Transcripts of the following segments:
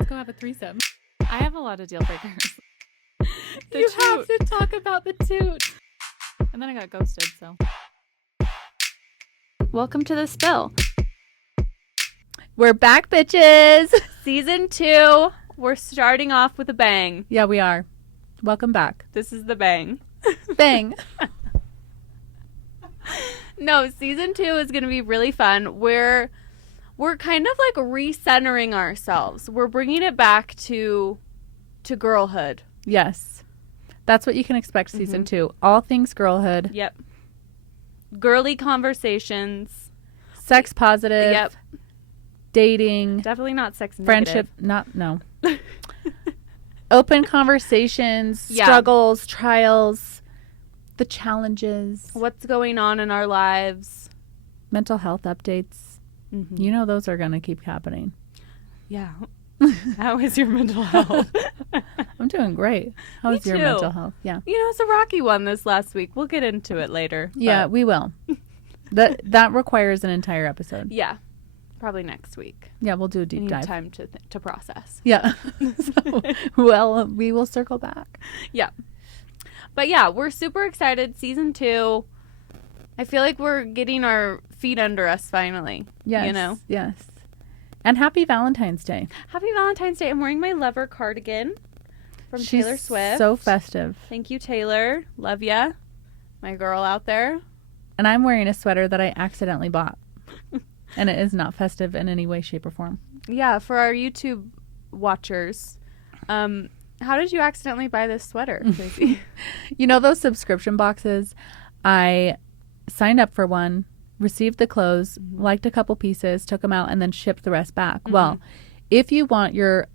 Let's go have a threesome. I have a lot of deal breakers. You have to talk about the toot. And then I got ghosted, so. Welcome to The Spill. We're back, bitches. Season 2. We're starting off with a bang. Yeah, we are. Welcome back. This is the bang. Bang. No, season 2 is going to be really fun. We're kind of like recentering ourselves. We're bringing it back to girlhood. Yes. That's what you can expect season 2. All things girlhood. Yep. Girly conversations. Sex positive. Yep. Dating. Definitely not sex Friendship. negative. No. Open conversations. Yeah. Struggles. Trials. The challenges. What's going on in our lives. Mental health updates. Mm-hmm. You know those are going to keep happening. Yeah. How is your mental health? I'm doing great. How's your too. mental health? Yeah. You know, it's a rocky one this last week. We'll get into it later. Yeah, we will. That requires an entire episode. Yeah. Probably next week. Yeah, we'll do a I deep need dive. time to process. Yeah. So, well, we will circle back. Yeah. But yeah, we're super excited. Season 2. I feel like we're getting our feet under us finally. Yes. You know? Yes. And happy Valentine's Day. Happy Valentine's Day. I'm wearing my Lover cardigan from She's Taylor Swift. so festive. Thank you, Taylor. Love ya. My girl out there. And I'm wearing a sweater that I accidentally bought. And it is not festive in any way, shape, or form. Yeah, for our YouTube watchers, how did you accidentally buy this sweater, Tracy? You know those subscription boxes? I signed up for one, received the clothes, liked a couple pieces, took them out, and then shipped the rest back. Mm-hmm. Well, if you want your,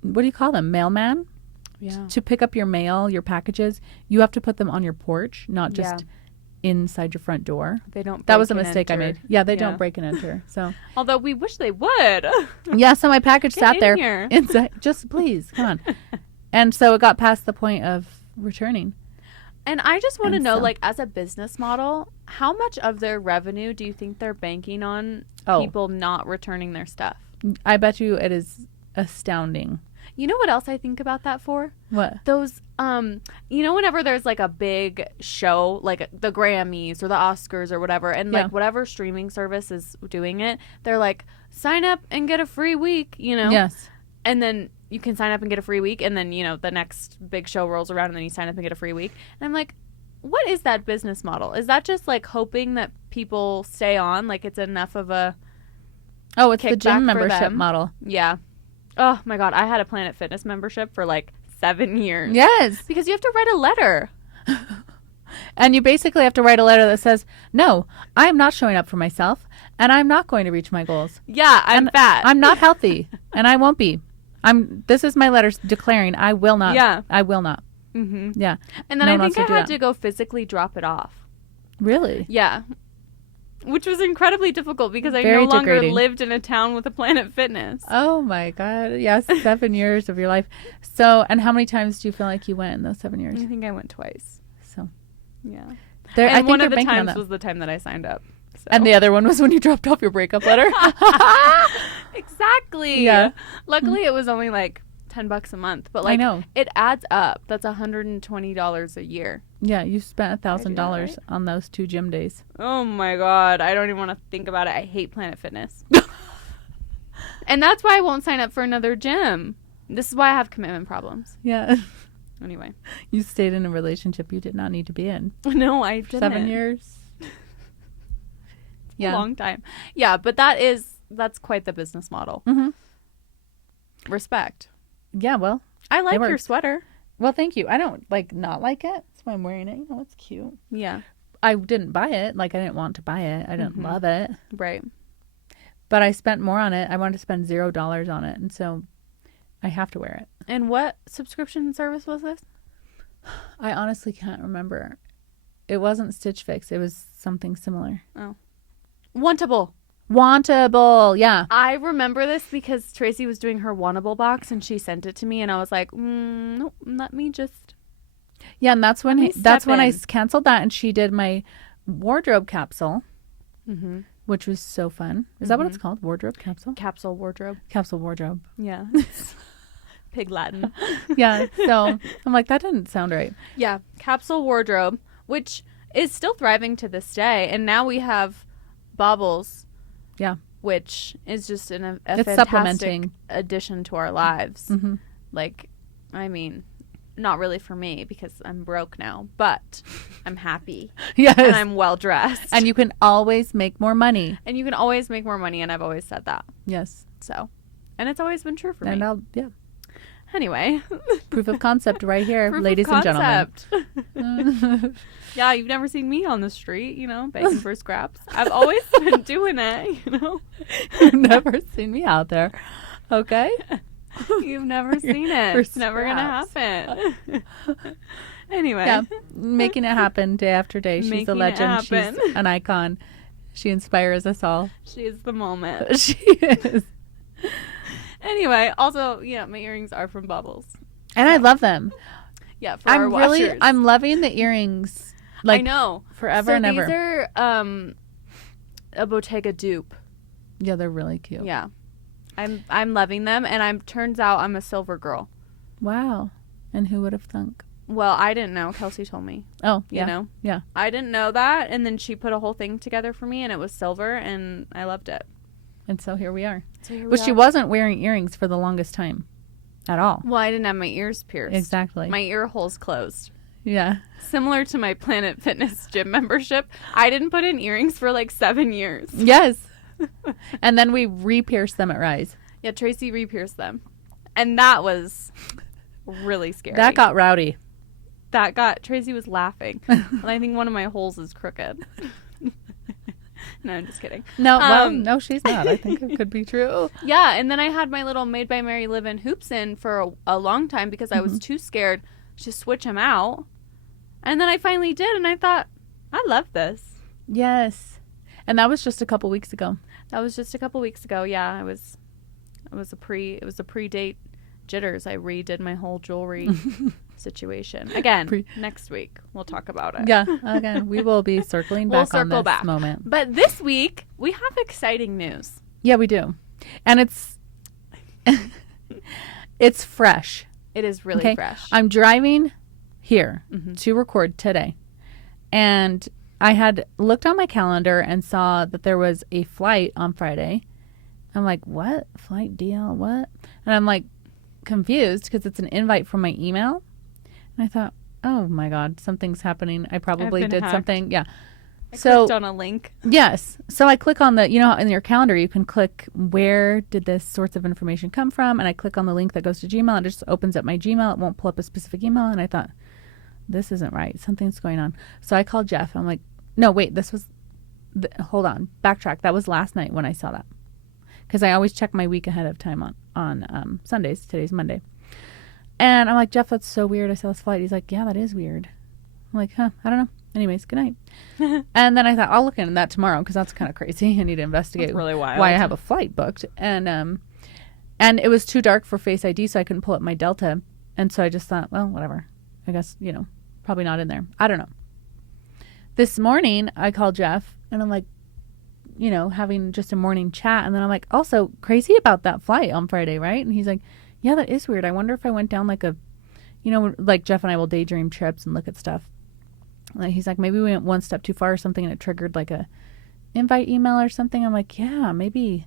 what do you call them, mailman? Yeah. To pick up your mail, your packages, you have to put them on your porch, not just inside your front door. They don't. That was a break and mistake I enter. made. Yeah, they don't break and enter. So Although we wish they would. yeah, so my package Get sat in there here. inside. Just please, come on. And so it got past the point of returning. And I just want to And know, so- like, as a business model, how much of their revenue do you think they're banking on people not returning their stuff? I bet you it is astounding. You know what else I think about that for? What? Those, you know, whenever there's like a big show, like the Grammys or the Oscars or whatever, and like whatever streaming service is doing it, they're like, sign up and get a free week, you know? Yes. And then you can sign up and get a free week, and then, you know, the next big show rolls around, and then you sign up and get a free week. And I'm like, what is that business model? Is that just like hoping that people stay on? Like it's enough of a It's the kickback gym for membership them? model. Yeah. Oh my God. I had a Planet Fitness membership for like 7 years. Yes. Because you have to write a letter. And you basically have to write a letter that says, no, I am not showing up for myself, and I'm not going to reach my goals. Yeah, I'm fat. I'm not healthy, and I won't be. This is my letter declaring I will not. Yeah. I will not. Mm-hmm. Yeah. And then No I one think wants I to do had that. to go physically drop it off. Really? Yeah. Which was incredibly difficult because I Very no longer degrading. lived in a town with a Planet Fitness. Oh my God. Yes. 7 years of your life. So, and how many times do you feel like you went in those 7 years? I think I went twice. So, Yeah. I And think one they're of the banking on times that. was the time that I signed up. So. And the other one was when you dropped off your breakup letter. Exactly. Yeah. Luckily, it was only like $10 a month, but I like know. it adds up. That's $120 a year. Yeah, you spent $1,000 right? on those 2 gym days. Oh my God. I don't even want to think about it. I hate Planet Fitness. And that's why I won't sign up for another gym. This is why I have commitment problems. Yeah. Anyway. You stayed in a relationship you did not need to be in. No, I didn't. 7 years. A long time. Yeah, but that's quite the business model. Mm-hmm. Respect. Yeah, well. I like your works. sweater. Well, thank you. I don't not like it. That's why I'm wearing it. You know, it's cute. Yeah. I didn't buy it. Like, I didn't want to buy it. I didn't love it. Right. But I spent more on it. I wanted to spend $0 on it. And so I have to wear it. And what subscription service was this? I honestly can't remember. It wasn't Stitch Fix. It was something similar. Oh. Wantable. Wantable. Yeah. I remember this because Tracy was doing her Wantable box and she sent it to me and I was like, no, let me just. Yeah, and that's when me that's step when I in. canceled that, and she did my wardrobe capsule, which was so fun. Is that what it's called? Wardrobe capsule? Capsule wardrobe. Capsule wardrobe. Yeah. Pig Latin. Yeah. So I'm like, that didn't sound right. Yeah. Capsule wardrobe, which is still thriving to this day. And now we have Baubles. Yeah. Which is just a It's fantastic supplementing. addition to our lives. Mm-hmm. Like, I mean, not really for me because I'm broke now, but I'm happy. Yes. And I'm well dressed. And you can always make more money. And you can always make more money, and I've always said that. Yes. So, and it's always been true for me. And yeah. Anyway. Proof of concept right here, Proof ladies of and gentlemen. concept. Yeah, you've never seen me on the street, begging for scraps. I've always been doing it, You've never seen me out there. Okay. You've never seen it. It's never going to happen. Anyway. Yeah. Making it happen day after day. She's Making a it legend. She's happen. an icon. She inspires us all. She is the moment. She is. Anyway, also, my earrings are from Bubbles. And I love them. Yeah, for our watchers. I'm loving the earrings. Like, I know. Forever and ever. These are a Bottega dupe. Yeah, they're really cute. Yeah. I'm loving them, and turns out I'm a silver girl. Wow. And who would have thunk? Well, I didn't know. Kelsey told me. Oh, yeah. Yeah. I didn't know that, and then she put a whole thing together for me, and it was silver, and I loved it. And so here we are. So But she wasn't wearing earrings for the longest time at all. Well, I didn't have my ears pierced. Exactly. My ear holes closed. Yeah. Similar to my Planet Fitness gym membership, I didn't put in earrings for like 7 years. Yes. And then we re-pierced them at Rise. Yeah, Tracy re-pierced them. And that was really scary. That got rowdy. Tracy was laughing. And I think one of my holes is crooked. No, I'm just kidding. No, no, she's not. I think it could be true. Yeah, and then I had my little Made by Mary Live-In hoops in for a long time because I was too scared to switch them out. And then I finally did, and I thought, I love this. Yes. And that was just a couple weeks ago. Yeah, it was a pre-date jitters. I redid my whole jewelry situation. Again, next week we'll talk about it. Yeah, again, we will be circling back on this moment. But this week we have exciting news. Yeah, we do. And it's fresh. It is really fresh. I'm driving here to record today. And I had looked on my calendar and saw that there was a flight on Friday. I'm like, what? Flight deal? What? And I'm like confused because it's an invite from my email. And I thought, oh my God, something's happening. I probably did something. Yeah. I clicked on a link. Yes. So I click on in your calendar, you can click where did this source of information come from? And I click on the link that goes to Gmail and it just opens up my Gmail. It won't pull up a specific email. And I thought, this isn't right. Something's going on. So I called Jeff. I'm like, no, wait, hold on. Backtrack. That was last night when I saw that. Because I always check my week ahead of time on Sundays. Today's Monday. And I'm like, Jeff, that's so weird. I saw this flight. He's like, yeah, that is weird. I'm like, I don't know. Anyways, good night. And then I thought, I'll look into that tomorrow because that's kind of crazy. I need to investigate that's really wild. why I have a flight booked. And it was too dark for Face ID, so I couldn't pull up my Delta. And so I just thought, well, whatever. I guess, probably not in there. I don't know. This morning, I called Jeff, and I'm like, having just a morning chat. And then I'm like, also crazy about that flight on Friday, right? And he's like, yeah, that is weird. I wonder if I went down like like Jeff and I will daydream trips and look at stuff. Like he's like, maybe we went one step too far or something and it triggered like a invite email or something. I'm like, yeah, maybe.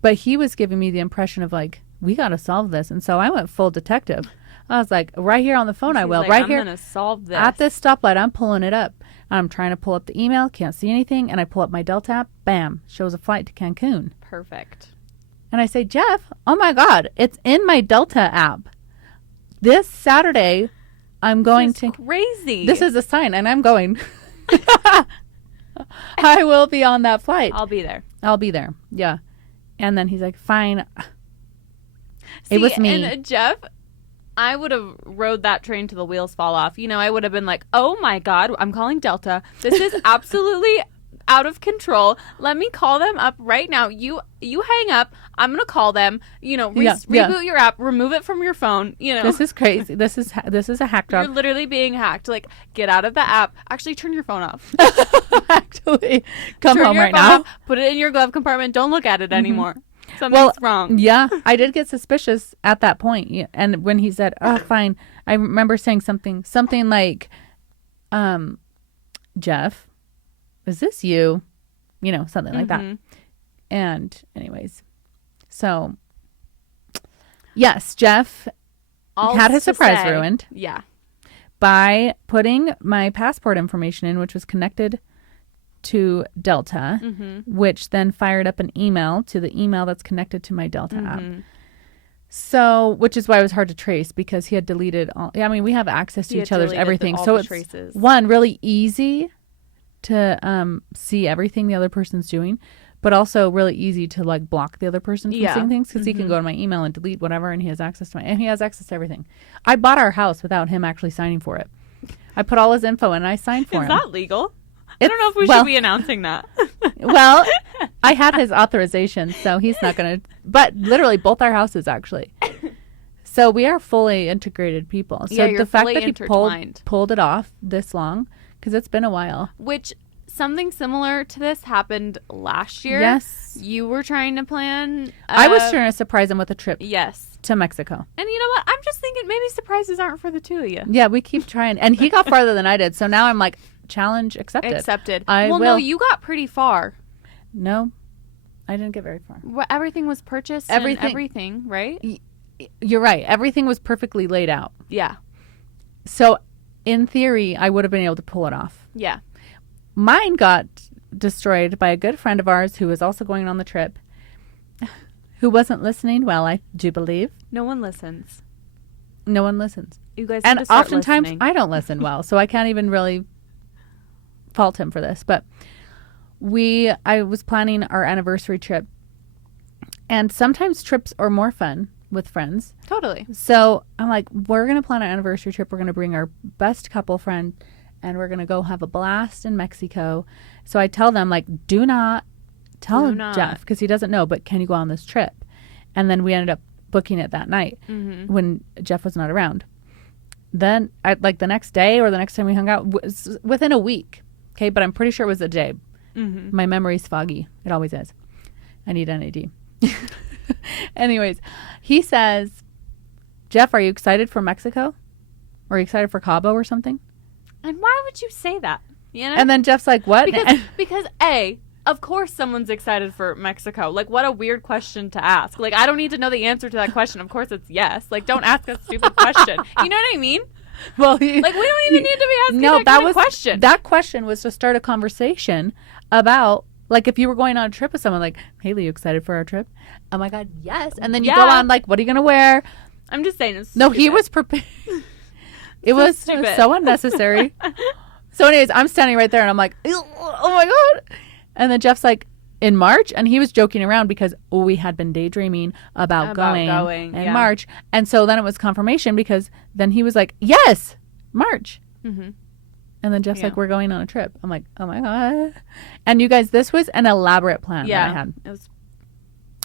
But he was giving me the impression of like, we got to solve this. And so I went full detective. I was like, right here on the phone, I will. Like, right here. I'm going to solve this. At this stoplight, I'm pulling it up. I'm trying to pull up the email, can't see anything. And I pull up my Delta app, bam, shows a flight to Cancun. Perfect. And I say, Jeff, oh my God, it's in my Delta app. This Saturday, I'm going to. Crazy. This is a sign, and I'm going. I will be on that flight. I'll be there. Yeah. And then he's like, fine. See, it was me. And Jeff, I would have rode that train till the wheels fall off. I would have been like, oh my God, I'm calling Delta. This is absolutely out of control. Let me call them up right now. You hang up. I'm going to call them. You know, reboot your app, remove it from your phone. You know, this is crazy. This is a hack job. You're literally being hacked. Like, get out of the app. Actually, turn your phone off. Actually, come turn home your right phone now. off, put it in your glove compartment. Don't look at it anymore. Something's wrong. Yeah, I did get suspicious at that point. And when he said, "Oh, fine," I remember saying something like, "Jeff, is this you?" You know, something like that. And anyways, so yes, Jeff had his surprise ruined. Yeah. By putting my passport information in, which was connected to Delta, which then fired up an email to the email that's connected to my Delta app. So, which is why it was hard to trace, because he had deleted all. I mean, we have access to each other's everything, so it's one, really easy to see everything the other person's doing, but also really easy to like block the other person from seeing things, because he can go to my email and delete whatever, and he has access to he has access to everything. I bought our house without him actually signing for it. I put all his info in and I signed for him. Is that legal? I don't know if we should be announcing that. Well, I had his authorization, so he's not going to. But literally, both our houses, actually. So we are fully integrated people. So the fact that he pulled it off this long, because it's been a while. Which, something similar to this happened last year. Yes. You were trying to plan. I was trying to surprise him with a trip. Yes. To Mexico. And you know what? I'm just thinking maybe surprises aren't for the two of you. Yeah, we keep trying. And he got farther than I did. So now I'm like, challenge accepted. No, you got pretty far. No, I didn't get very far. Well, everything was purchased. Everything, right? You're right. Everything was perfectly laid out. Yeah. So in theory, I would have been able to pull it off. Yeah. Mine got destroyed by a good friend of ours who was also going on the trip, who wasn't listening well, I do believe. No one listens. No one listens. You guys and need to start oftentimes listening. I don't listen well, so I can't even really fault him for this. But I was planning our anniversary trip, and sometimes trips are more fun with friends. Totally. So I'm like, we're going to plan our anniversary trip. We're going to bring our best couple friend, and we're going to go have a blast in Mexico. So I tell them, like, do not tell Jeff, because he doesn't know, but can you go on this trip? And then we ended up booking it that night when Jeff was not around. Then, like the next day or the next time we hung out, was within a week. Okay, but I'm pretty sure it was a day. My memory's foggy. It always is. I need NAD. Anyways, he says, Jeff, are you excited for Mexico? Or are you excited for Cabo or something? And why would you say that? You know? And then Jeff's like, what? Because A, of course someone's excited for Mexico. Like, what a weird question to ask. Like, I don't need to know the answer to that question. Of course it's yes. Like, don't ask a stupid question. You know what I mean? Well, like, we don't even need to be asking that kind of question. That question was to start a conversation about, like, if you were going on a trip with someone, like, Haley, you excited for our trip? Oh my God, yes. And then you go on, like, what are you going to wear? I'm just saying it's No, stupid. he was prepared. It was so unnecessary. So anyways, I'm standing right there and I'm like, oh my God. And then Jeff's like, in March? And he was joking around because we had been daydreaming about going in March. And so then it was confirmation, because then he was like, yes, March. And then Jeff's like, we're going on a trip. I'm like, oh my God. And you guys, this was an elaborate plan that I had.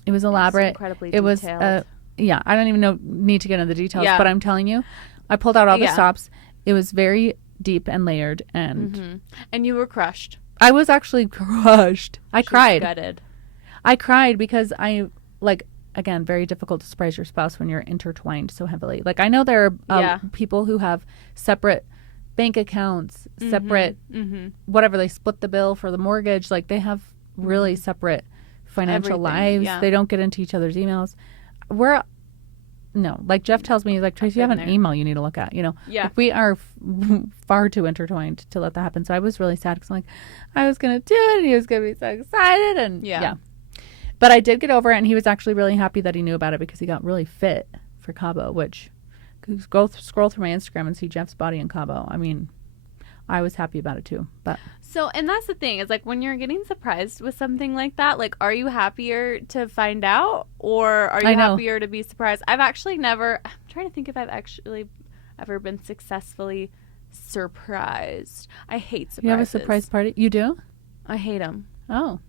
It was elaborate. Incredibly detailed. I don't even need to get into the details, but I'm telling you, I pulled out all the stops. It was very deep and layered. And you were crushed. I was actually crushed. I cried. Gutted. I cried because again, very difficult to surprise your spouse when you're intertwined so heavily. Like, I know there are people who have separate bank accounts, separate whatever, they split the bill for the mortgage. Like, they have really separate financial lives. They don't get into each other's emails. Like Jeff tells me, he's like, Tracy, you have an email you need to look at, you know? Yeah. Like, we are far too intertwined to let that happen. So I was really sad because I'm like, I was going to do it and he was going to be so excited. And yeah. But I did get over it, and he was actually really happy that he knew about it, because he got really fit for Cabo, which, go scroll through my Instagram and see Jeff's body in Cabo. I mean, I was happy about it too. But and that's the thing, is like, when you're getting surprised with something like that, like, are you happier to find out, or are you happier to be surprised? I'm trying to think if I've actually ever been successfully surprised. I hate surprises. You have a surprise party? You do? I hate them. Oh.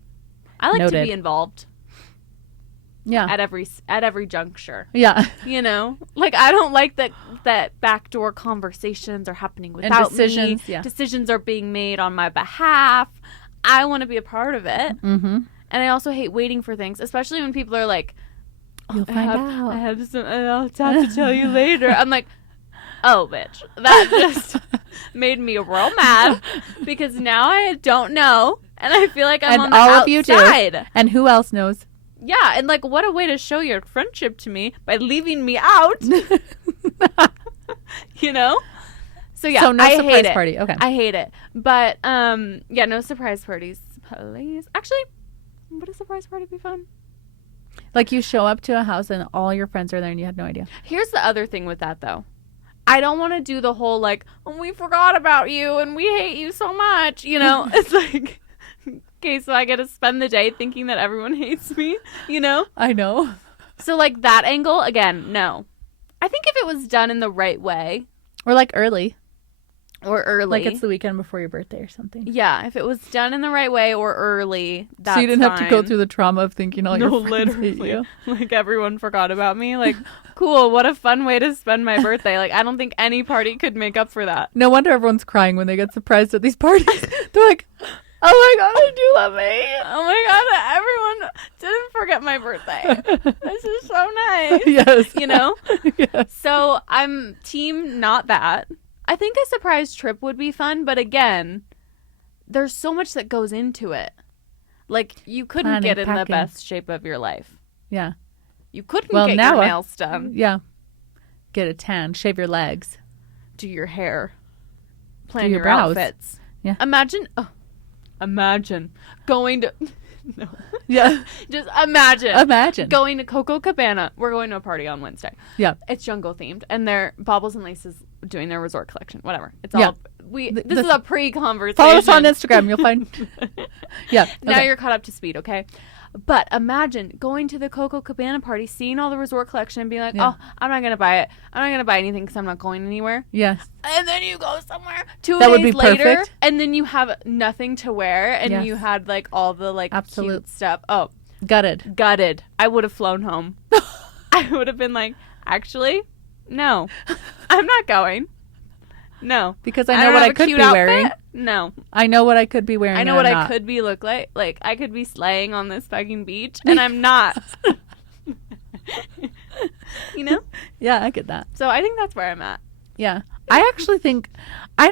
I like to Noted. be involved. Yeah. At every juncture. Yeah. You know? Like, I don't like that backdoor conversations are happening without decisions, me. yeah. Decisions are being made on my behalf. I want to be a part of it. Mm-hmm. And I also hate waiting for things, especially when people are like, You'll find out. I have some, I'll have to tell you later. I'm like, oh, bitch. That just made me real mad because now I don't know. And I feel like I'm on the all outside. of you do. And who else knows? Yeah, and like, what a way to show your friendship to me by leaving me out. You know? So yeah, so no I surprise hate it. party. Okay. I hate it. But yeah, no surprise parties, please. Actually, would a surprise party be fun? Like you show up to a house and all your friends are there and you had no idea. Here's the other thing with that though. I don't want to do the whole like, oh, we forgot about you and we hate you so much. You know, it's like, okay, so I get to spend the day thinking that everyone hates me, you know? I know. So like that angle, again, no. I think if it was done in the right way. Or like early. Or early. Like it's the weekend before your birthday or something. Yeah, if it was done in the right way or early, that's so you didn't have to go fine. through the trauma of thinking all your friends hate you. Like everyone forgot about me. Like, cool, what a fun way to spend my birthday. Like, I don't think any party could make up for that. No wonder everyone's crying when they get surprised at these parties. They're like, oh my God, I do love me. Oh my God, everyone didn't forget my birthday. This is so nice. Yes. You know? Yes. So I'm team not that. I think a surprise trip would be fun, but again, there's so much that goes into it. Like, you couldn't Planning, get in the packing. best shape of your life. Yeah. You couldn't Well, get now your nails done. Yeah. Get a tan, shave your legs. Do your hair. Plan Do your your brows. outfits. Yeah. Imagine going to... No. Yeah. Just imagine. Imagine. Going to Coco Cabana. We're going to a party on Wednesday. Yeah. It's jungle themed, and they're Baubles and Laces doing their resort collection. Whatever. It's all. Yeah. This is a pre-conversation. Follow us on Instagram. You'll find. Yeah. Now okay. you're caught up to speed, okay? But imagine going to the Coco Cabana party, seeing all the resort collection, and being like, Yeah. "Oh, I'm not gonna buy it. I'm not gonna buy anything because I'm not going anywhere." Yes. And then you go somewhere 2 That would days be later, perfect. and then you have nothing to wear, and Yes. you had like all the like Absolute. cute stuff. Oh, Gutted. gutted. I would have flown home. I would have been like, actually, no, I'm not going. No, Because I don't know what have I a could cute be outfit. wearing. No, I know what I could be wearing. I know and what I'm I not. could be look like. Like I could be slaying on this fucking beach, and I'm not. You know? Yeah, I get that. So I think that's where I'm at. Yeah. I actually think I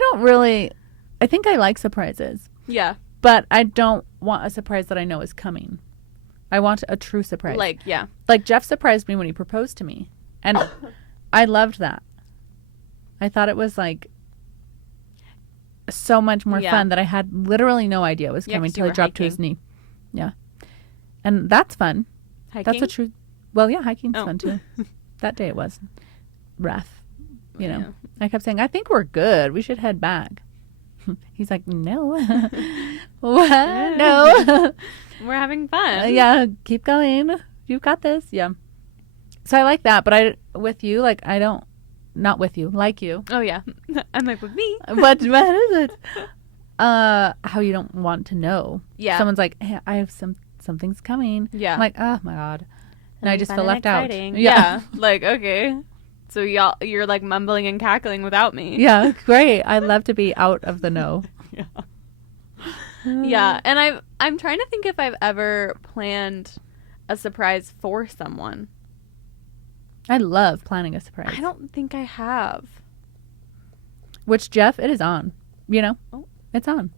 think I like surprises, Yeah. but I don't want a surprise that I know is coming. I want a true surprise. Like, yeah. Like Jeff surprised me when he proposed to me. And I loved that. I thought it was like so much more Yeah. fun that I had literally no idea it was Yeah, coming 'cause you till he were dropped to his hiking. knee. Yeah. And that's fun. Hiking? That's a true. Well, yeah, hiking's Oh. fun too. That day it was rough. You know, Yeah. I kept saying, I think we're good. We should head back. He's like, no. What? No. We're having fun. Yeah, keep going. You've got this. Yeah. So I like that, but with you, like, I don't, not with you, like you. Oh, yeah. I'm like, with me. What is it? How you don't want to know. Yeah. Someone's like, hey, I have something's coming. Yeah. I'm like, oh my God. And I just Fun feel and left out. exciting. Yeah. Like, okay. So you're like mumbling and cackling without me. Yeah, great. I love to be out of the know. Yeah. Yeah. And I'm trying to think if I've ever planned a surprise for someone. I love planning a surprise. I don't think I have. Which, Jeff, it is on. You know? Oh. It's on.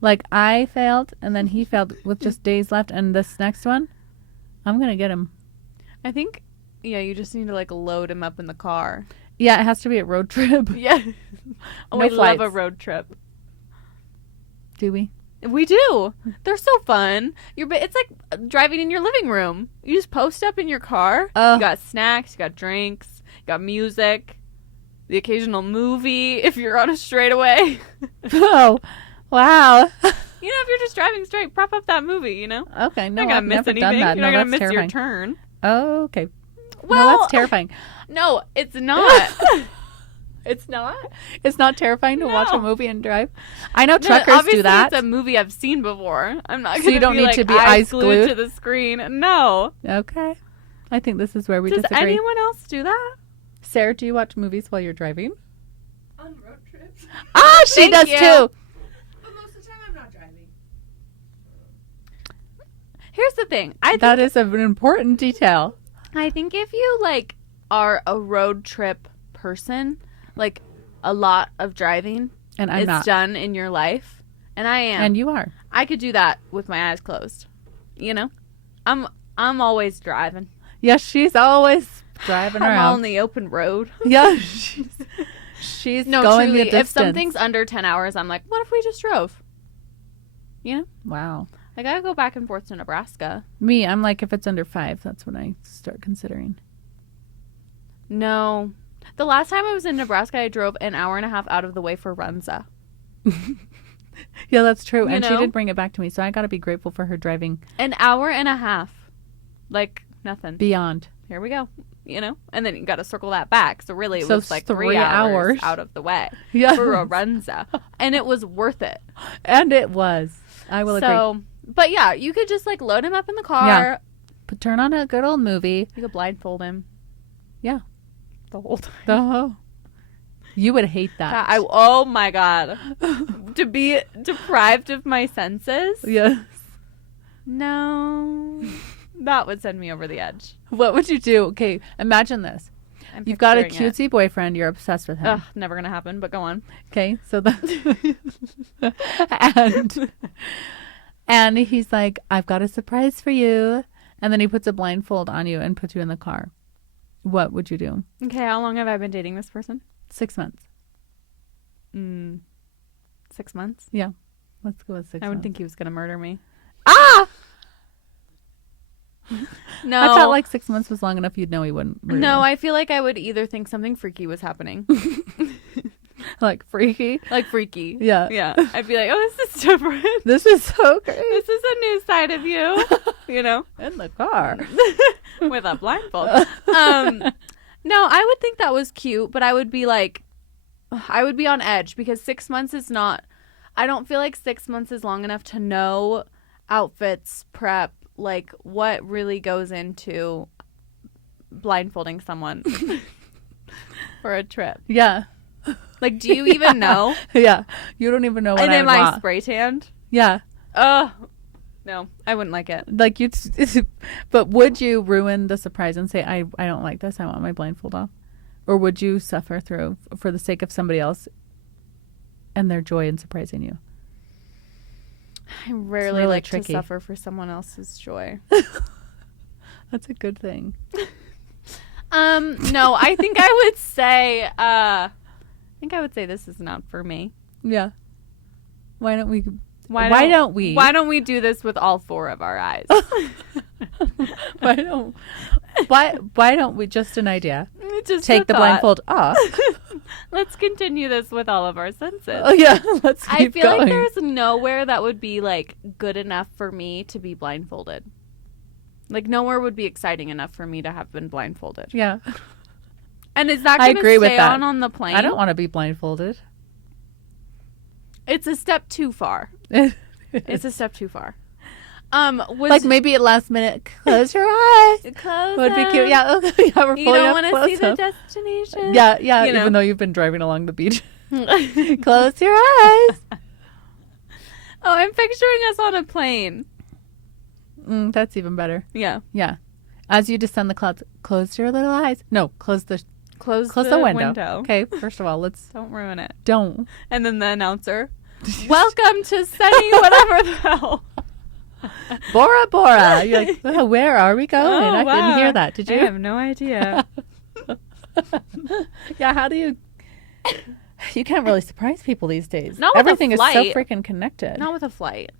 Like, I failed, and then he failed with just days left, and this next one, I'm going to get him. I think, yeah, you just need to like load him up in the car. Yeah, it has to be a road trip. Yeah. Oh, No I love a flights. road trip. Do we? We do. They're so fun. It's like driving in your living room. You just post up in your car. You got snacks, you got drinks, you got music, the occasional movie if you're on a straightaway. Oh, wow. You know, if you're just driving straight, prop up that movie, you know? Okay, no, You're not going I've to miss never anything. done that. You're No, not going to that's miss terrifying. your turn. Oh, okay. Well, No, that's terrifying. No, it's not. It's not. It's not terrifying to watch a No. movie and drive. I know No, truckers obviously do that. It's a movie I've seen before. I'm not So going you don't need like, to be eyes glued to the screen. No. Okay. I think this is where we Does disagree. anyone else do that? Sarah, do you watch movies while you're driving? On road trips. Ah, she Thank does you. too. But most of the time I'm not driving. Here's the thing. That is an important detail. I think if you like are a road trip person, like a lot of driving And I'm is not. done in your life, and I am. And you are. I could do that with my eyes closed. You know, I'm always driving. Yes, she's always driving I'm around. on the open road. Yeah, she's No, going truly, the distance. if something's under 10 hours, I'm like, what if we just drove? You know, Wow. I gotta go back and forth to Nebraska. Me, I'm like, if it's under 5, that's when I start considering. No, the last time I was in Nebraska, I drove an hour and a half out of the way for Runza. Yeah, that's true. You And she know? did bring it back to me, so I got to be grateful for her driving An hour and a half, like nothing. beyond. Here we go. You know, and then you got to circle that back. So really, it So was like 3 3 hours hours. out of the way Yeah. for a Runza, and it was worth it. And it was. I will agree. So, but yeah, you could just like load him up in the car. Yeah. But turn on a good old movie. You could blindfold him. Yeah. The whole time. Oh. You would hate that. Oh my god, to be deprived of my senses. Yes. No, that would send me over the edge. What would you do? Okay, imagine this. I'm You've got a picturing it. cutesy boyfriend. You're obsessed with him. Ugh, never gonna happen. But go on. Okay, so and he's like, I've got a surprise for you. And then he puts a blindfold on you and puts you in the car. What would you do? Okay, how long have I been dating this person? 6 months. 6 months. Yeah. Let's go with 6 months. I would think he was gonna murder me. Ah! No, I felt like 6 months was long enough you'd know he wouldn't murder no. you. I feel like I would either think something freaky was happening, Like freaky. like freaky. Yeah. Yeah. I'd be like, oh, this is different. This is so great. This is a new side of you. You know, In the car. with a blindfold. No, I would think that was cute, but I would be like, I would be on edge because 6 months is not. I don't feel like 6 months is long enough to know outfits, prep, like what really goes into blindfolding someone for a trip. Yeah. Like, do you even know? Yeah. You don't even know what And I am would I want. spray tanned? Yeah. No, I wouldn't like it. Like you'd, but would you ruin the surprise and say, I don't like this, I want my blindfold off? Or would you suffer through for the sake of somebody else and their joy in surprising you? I rarely really like tricky. to suffer for someone else's joy. That's a good thing. No, I think I would say, this is not for me. Yeah. Why don't we? Why don't we? Why don't we do this with all 4 of our eyes? Why don't we? Just an idea. Just Take a the thought. blindfold off. Let's continue this with all of our senses. Oh yeah, let's keep I feel going. like there's nowhere that would be like good enough for me to be blindfolded. Like nowhere would be exciting enough for me to have been blindfolded. Yeah, And is that I going to agree with stay that. on the plane? I don't want to be blindfolded. It's a step too far. It's a step too far. Was Like maybe at last minute, close your eyes. close Would be cute. them. Yeah, okay, yeah, we're You pulling don't up want to close see the up. destination. Yeah, yeah. You know. Even though you've been driving along the beach, close your eyes. Oh, I'm picturing us on a plane. That's even better. Yeah. Yeah. As you descend the clouds, close your little eyes. No, close the Close the window. Okay, first of all, Don't ruin it. don't. And then the announcer, welcome to sunny whatever the hell. Bora Bora. You're like, oh, where are we going? Oh, I wow. didn't hear that. Did I you? have no idea. Yeah, how do you... You can't really surprise people these days. Not with a Everything is so flight. freaking connected. Not with a flight.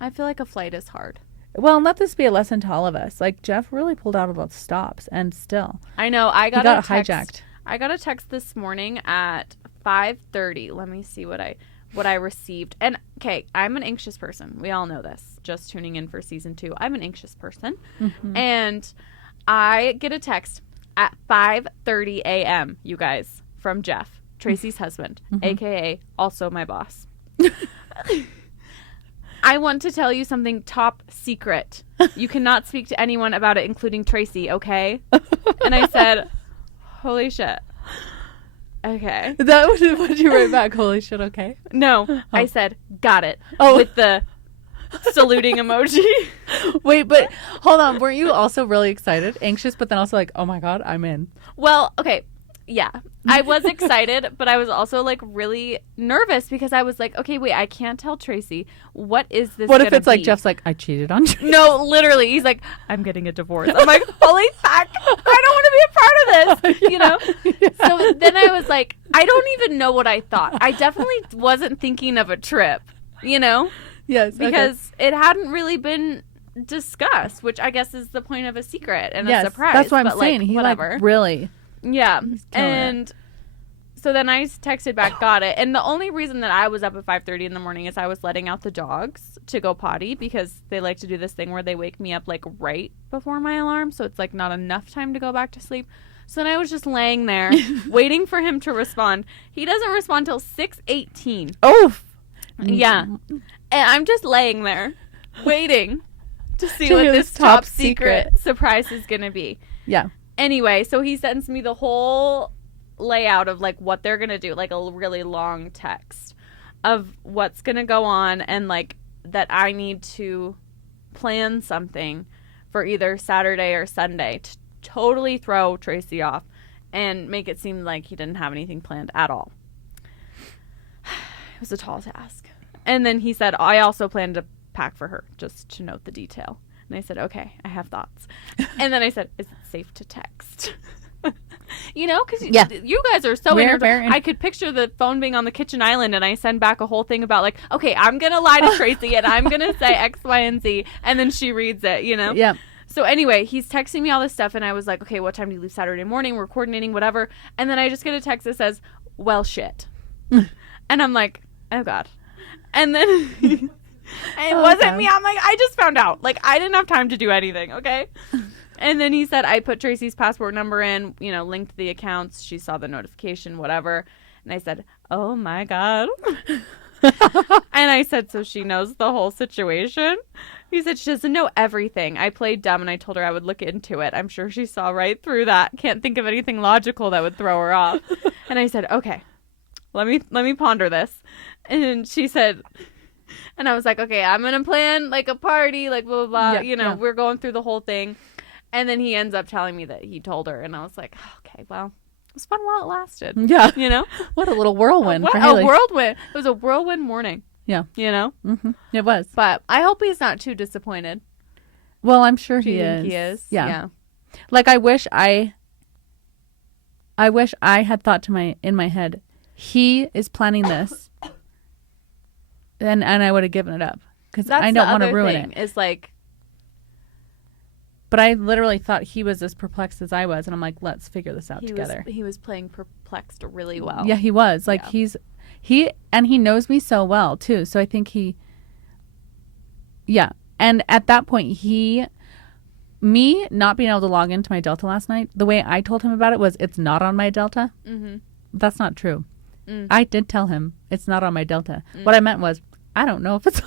I feel like a flight is hard. Well, let this be a lesson to all of us. Like, Jeff really pulled out about stops, and still. I know. I He got, got a text. hijacked. I got a text this morning at 5:30. Let me see what I received. And okay, I'm an anxious person. We all know this. Just tuning in for season 2. I'm an anxious person. And I get a text at 5:30 a.m., you guys. from Jeff, Tracy's husband, aka also my boss. I want to tell you something top secret. You cannot speak to anyone about it, including Tracy, okay? And I said, holy shit. Okay. That would you write back? Holy shit, okay? No, I said, got it. Oh. With the saluting emoji. Wait, but hold on. Weren't you also really excited, anxious, but then also like, oh my God, I'm in? Well, okay. Yeah. I was excited, but I was also like really nervous because I was like, okay, wait, I can't tell Tracy. What is this? What if it's like be? Jeff's like, I cheated on you? No, literally. He's like, I'm getting a divorce. I'm like, holy fuck. I don't want to be a part of this, you know? Yeah. So then I was like, I don't even know what I thought. I definitely wasn't thinking of a trip, you know? Yes. Because it hadn't really been discussed, which I guess is the point of a secret and a surprise. That's what I'm but, saying. Like, He whatever. like really. Yeah. killing And so then I texted back, got it. And the only reason that I was up at 5:30 in the morning is I was letting out the dogs to go potty because they like to do this thing where they wake me up like right before my alarm. So it's like not enough time to go back to sleep. So then I was just laying there waiting for him to respond. He doesn't respond till 6:18. Oh. Yeah. And I'm just laying there waiting to see To what hear this this top top secret surprise is going to be. Yeah. Anyway, so he sends me the whole layout of like what they're going to do, like a really long text of what's going to go on and like that I need to plan something for either Saturday or Sunday to totally throw Tracy off and make it seem like he didn't have anything planned at all. It was a tall task. And then he said, I also plan to pack for her, just to note the detail. And I said, okay, I have thoughts. And then I said, is it safe to text? You know, because you guys are so I could picture the phone being on the kitchen island and I send back a whole thing about like, okay, I'm going to lie to Tracy and I'm going to say X, Y, and Z. And then she reads it, you know? Yeah. So anyway, he's texting me all this stuff and I was like, okay, what time do you leave Saturday morning? We're coordinating, whatever. And then I just get a text that says, well, shit. And I'm like, oh, God. And then it wasn't me. I'm like, I just found out. Like, I didn't have time to do anything, okay? And then he said, I put Tracy's passport number in, you know, linked the accounts. She saw the notification, whatever. And I said, oh, my God. And I said, so she knows the whole situation? He said, she doesn't know everything. I played dumb and I told her I would look into it. I'm sure she saw right through that. Can't think of anything logical that would throw her off. And I said, okay, let me ponder this. And she said, and I was like, okay, I'm going to plan like a party, like blah, blah, blah. You know, we're going through the whole thing. And then he ends up telling me that he told her. And I was like, okay, well, it was fun while it lasted. Yeah. You know? What a little whirlwind for a Haley. whirlwind. It was a whirlwind morning. Yeah. You know? Mm-hmm. It was. But I hope he's not too disappointed. Well, I'm sure Do he you is. think he is? Yeah. Like, I wish I had thought in my head, he is planning this. And I would have given it up. Because I don't want to ruin it. It's like... But I literally thought he was as perplexed as I was. And I'm like, let's figure this out together. He was playing perplexed really well. Yeah, he was. Like, he knows me so well, too. So I think yeah. And at that point, me not being able to log into my Delta last night, the way I told him about it was, it's not on my Delta. Mm-hmm. That's not true. I did tell him it's not on my Delta. What I meant was, I don't know if it's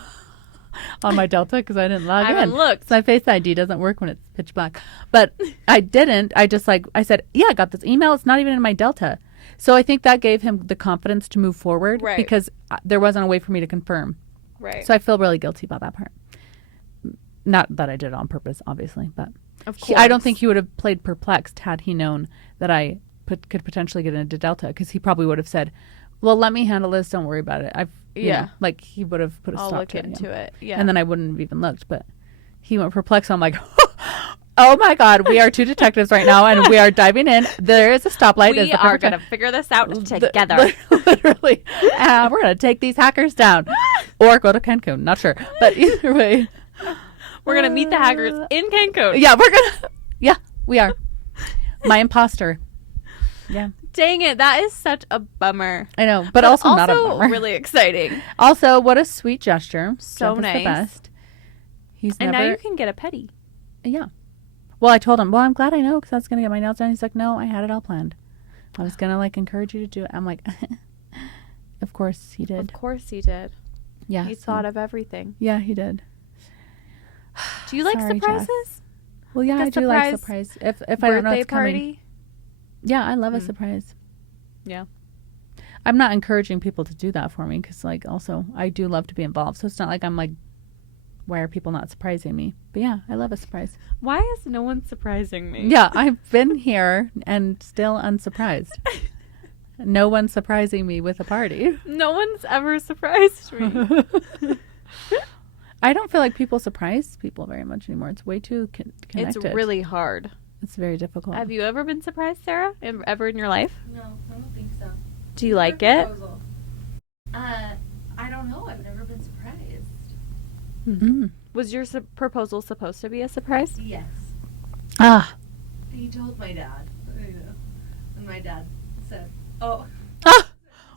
on my Delta because I didn't log in. I haven't looked. So my Face ID doesn't work when it's pitch black. But I didn't. I just I said, yeah, I got this email. It's not even in my Delta. So I think that gave him the confidence to move forward because there wasn't a way for me to confirm. Right. So I feel really guilty about that part. Not that I did it on purpose, obviously, but of course. I don't think he would have played perplexed had he known that I could potentially get into Delta, because he probably would have said, well, let me handle this. Don't worry about it. You know, like he would have put a I'll stop look to it. into it. Yeah. And then I wouldn't have even looked, but he went perplexed. So I'm like, oh my God, we are two detectives right now and we are diving in. There is a stoplight. We are going to figure this out together. Literally. We're going to take these hackers down or go to Cancun. Not sure. But either way. We're going to meet the hackers in Cancun. Yeah, we are. My imposter. Yeah. Dang it, that is such a bummer. I know, but also not a bummer. Really exciting. Also, what a sweet gesture. So Jeff nice. Is the best. And now you can get a petty. Yeah. Well, I told him, well, I'm glad I know because that's going to get my nails done. He's like, no, I had it all planned. I was gonna like encourage you to do it. I'm like, of course he did. Of course he did. Yeah, He thought of everything. Yeah, he did. Do you like Sorry, surprises? Jess. Well, yeah, Like I a do like surprise surprise. If I don't know Birthday it's coming. party? Yeah, I love a Mm. surprise. Yeah. I'm not encouraging people to do that for me because, like, also I do love to be involved. So it's not like I'm like, why are people not surprising me? But yeah, I love a surprise. Why is no one surprising me? Yeah, I've been here and still unsurprised. No one's surprising me with a party. No one's ever surprised me. I don't feel like people surprise people very much anymore. It's way too connected. It's really hard. It's very difficult. Have you ever been surprised, Sarah? Ever in your life? No, I don't think so. Do you like it? Proposal. I don't know. I've never been surprised. Mm. Was your proposal supposed to be a surprise? Yes. Ah. He told my dad. And my dad said, "Oh." Ah.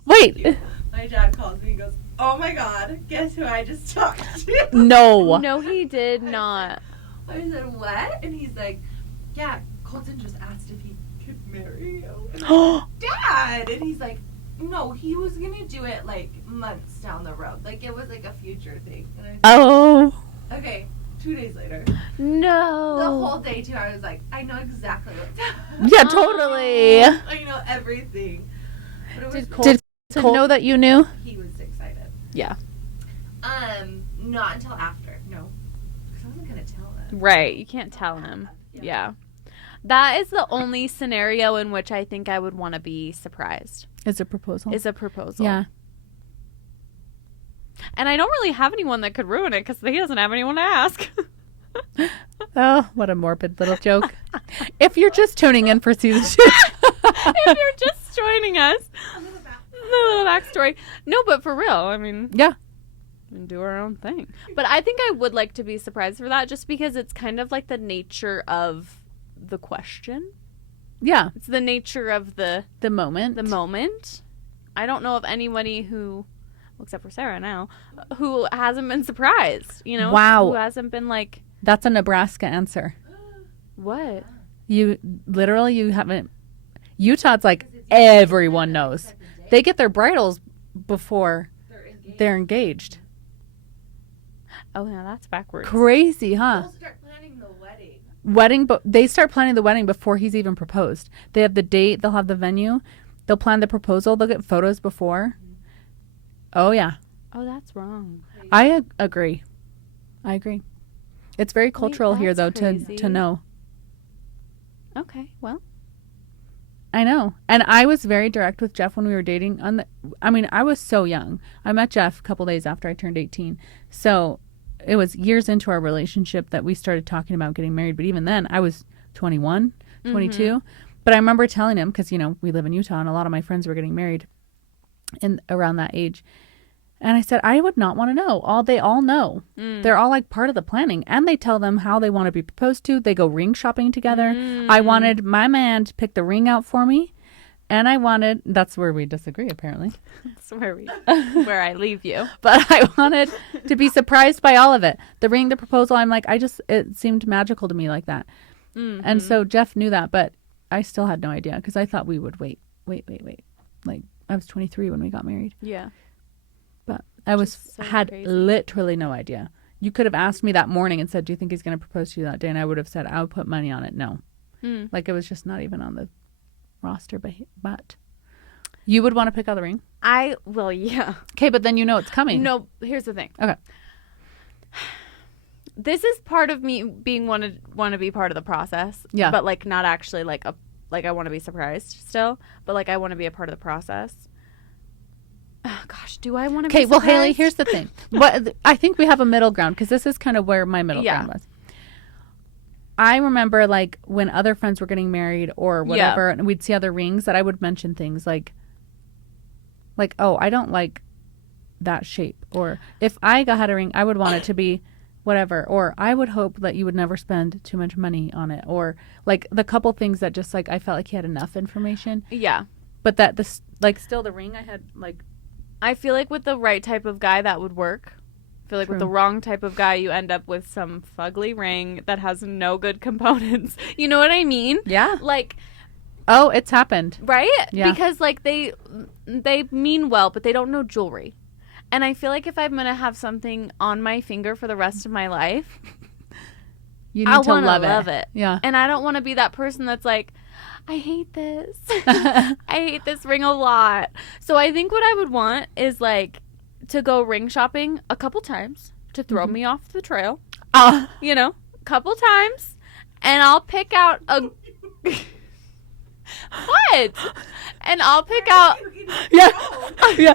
Wait. My dad calls me and goes, "Oh my God, guess who I just talked to?" No. No, he did not. I said, "What?" And he's like, "Yeah, Colton just asked if he could marry you." And I'm like, "Dad!" And he's like, "No, he was gonna do it like months down the road. Like it was like a future thing." And I said, Oh. "Okay." 2 days later, No. the whole day too, I was like, "I know exactly what's happening. Yeah, totally. I know everything." But it was Did Cole know that you knew? he was excited. Yeah. Not until after. No, because I wasn't gonna tell him. Right. You can't tell him. Yeah. That is the only scenario in which I think I would want to be surprised. Is a proposal. Is a proposal. Yeah. And I don't really have anyone that could ruin it because he doesn't have anyone to ask. Oh, what a morbid little joke. If you're just tuning in for season 2. If you're just joining us, the little backstory. No, but for real, I mean, Yeah. and do our own thing. But I think I would like to be surprised for that just because it's kind of like the nature of the question. Yeah. It's the nature of the moment. moment. I don't know of anybody who, well, except for Sarah now, who hasn't been surprised, you know? Wow. Who hasn't been like, That's a Nebraska answer. what? You haven't. Utah's like everyone knows. They get their bridals before they're engaged. Oh, yeah, that's backwards. Crazy, huh? We'll start planning the wedding. But they start planning the wedding before he's even proposed. They have the date, they'll have the venue, they'll plan the proposal, they'll get photos before. Oh yeah, Oh, that's wrong. I agree. I agree. It's very cultural here though that's to crazy. know. Okay, well. I know. And I was very direct with Jeff when we were dating. I was so young. I met Jeff a couple days after I turned 18. So it was years into our relationship that we started talking about getting married. But even then, I was 21, 22. Mm-hmm. But I remember telling him, because, we live in Utah and a lot of my friends were getting married around that age. And I said, I would not want to know. They all know. They're all like part of the planning. And they tell them how they want to be proposed to. They go ring shopping together. I wanted my man to pick the ring out for me. And that's where we disagree apparently. That's where I leave you. But I wanted to be surprised by all of it. The ring, the proposal, I'm like, it seemed magical to me like that. Mm-hmm. And so Jeff knew that, but I still had no idea because I thought we would wait. Like I was 23 when we got married. Yeah. But I so had crazy. literally no idea. You could have asked me that morning and said, do you think he's going to propose to you that day? And I would have said, I would put money on it. No. Like it was just not even on the roster, but you would want to pick out the ring. Well, yeah. Okay, but then it's coming. No, here's the thing. Okay. This is part of me being want to be part of the process. Yeah. But like not actually like I want to be surprised still, but like I want to be a part of the process. Oh, gosh, do I want to be Okay, well, surprised? Haley, here's the thing. I think we have a middle ground because this is kind of where my middle ground was. I remember like when other friends were getting married or whatever, and we'd see other rings that I would mention things like, oh, I don't like that shape. Or if I had a ring, I would want it to be whatever. Or I would hope that you would never spend too much money on it. Or like the couple things that just like I felt like he had enough information. Yeah. But that this like still the ring I had like. I feel like with the right type of guy that would work. I feel like with the wrong type of guy you end up with some fugly ring that has no good components. You know what I mean? Yeah. Like Oh, it's happened. Right? Yeah. Because like they mean well, but they don't know jewelry. And I feel like if I'm going to have something on my finger for the rest of my life, You I need to want to love love it. it. Yeah. And I don't want to be that person that's like, I hate this. I hate this ring a lot. So I think what I would want is like to go ring shopping a couple times to throw me off the trail. You know, a couple times. And I'll pick out a... What? And I'll pick out... Yeah. Yeah.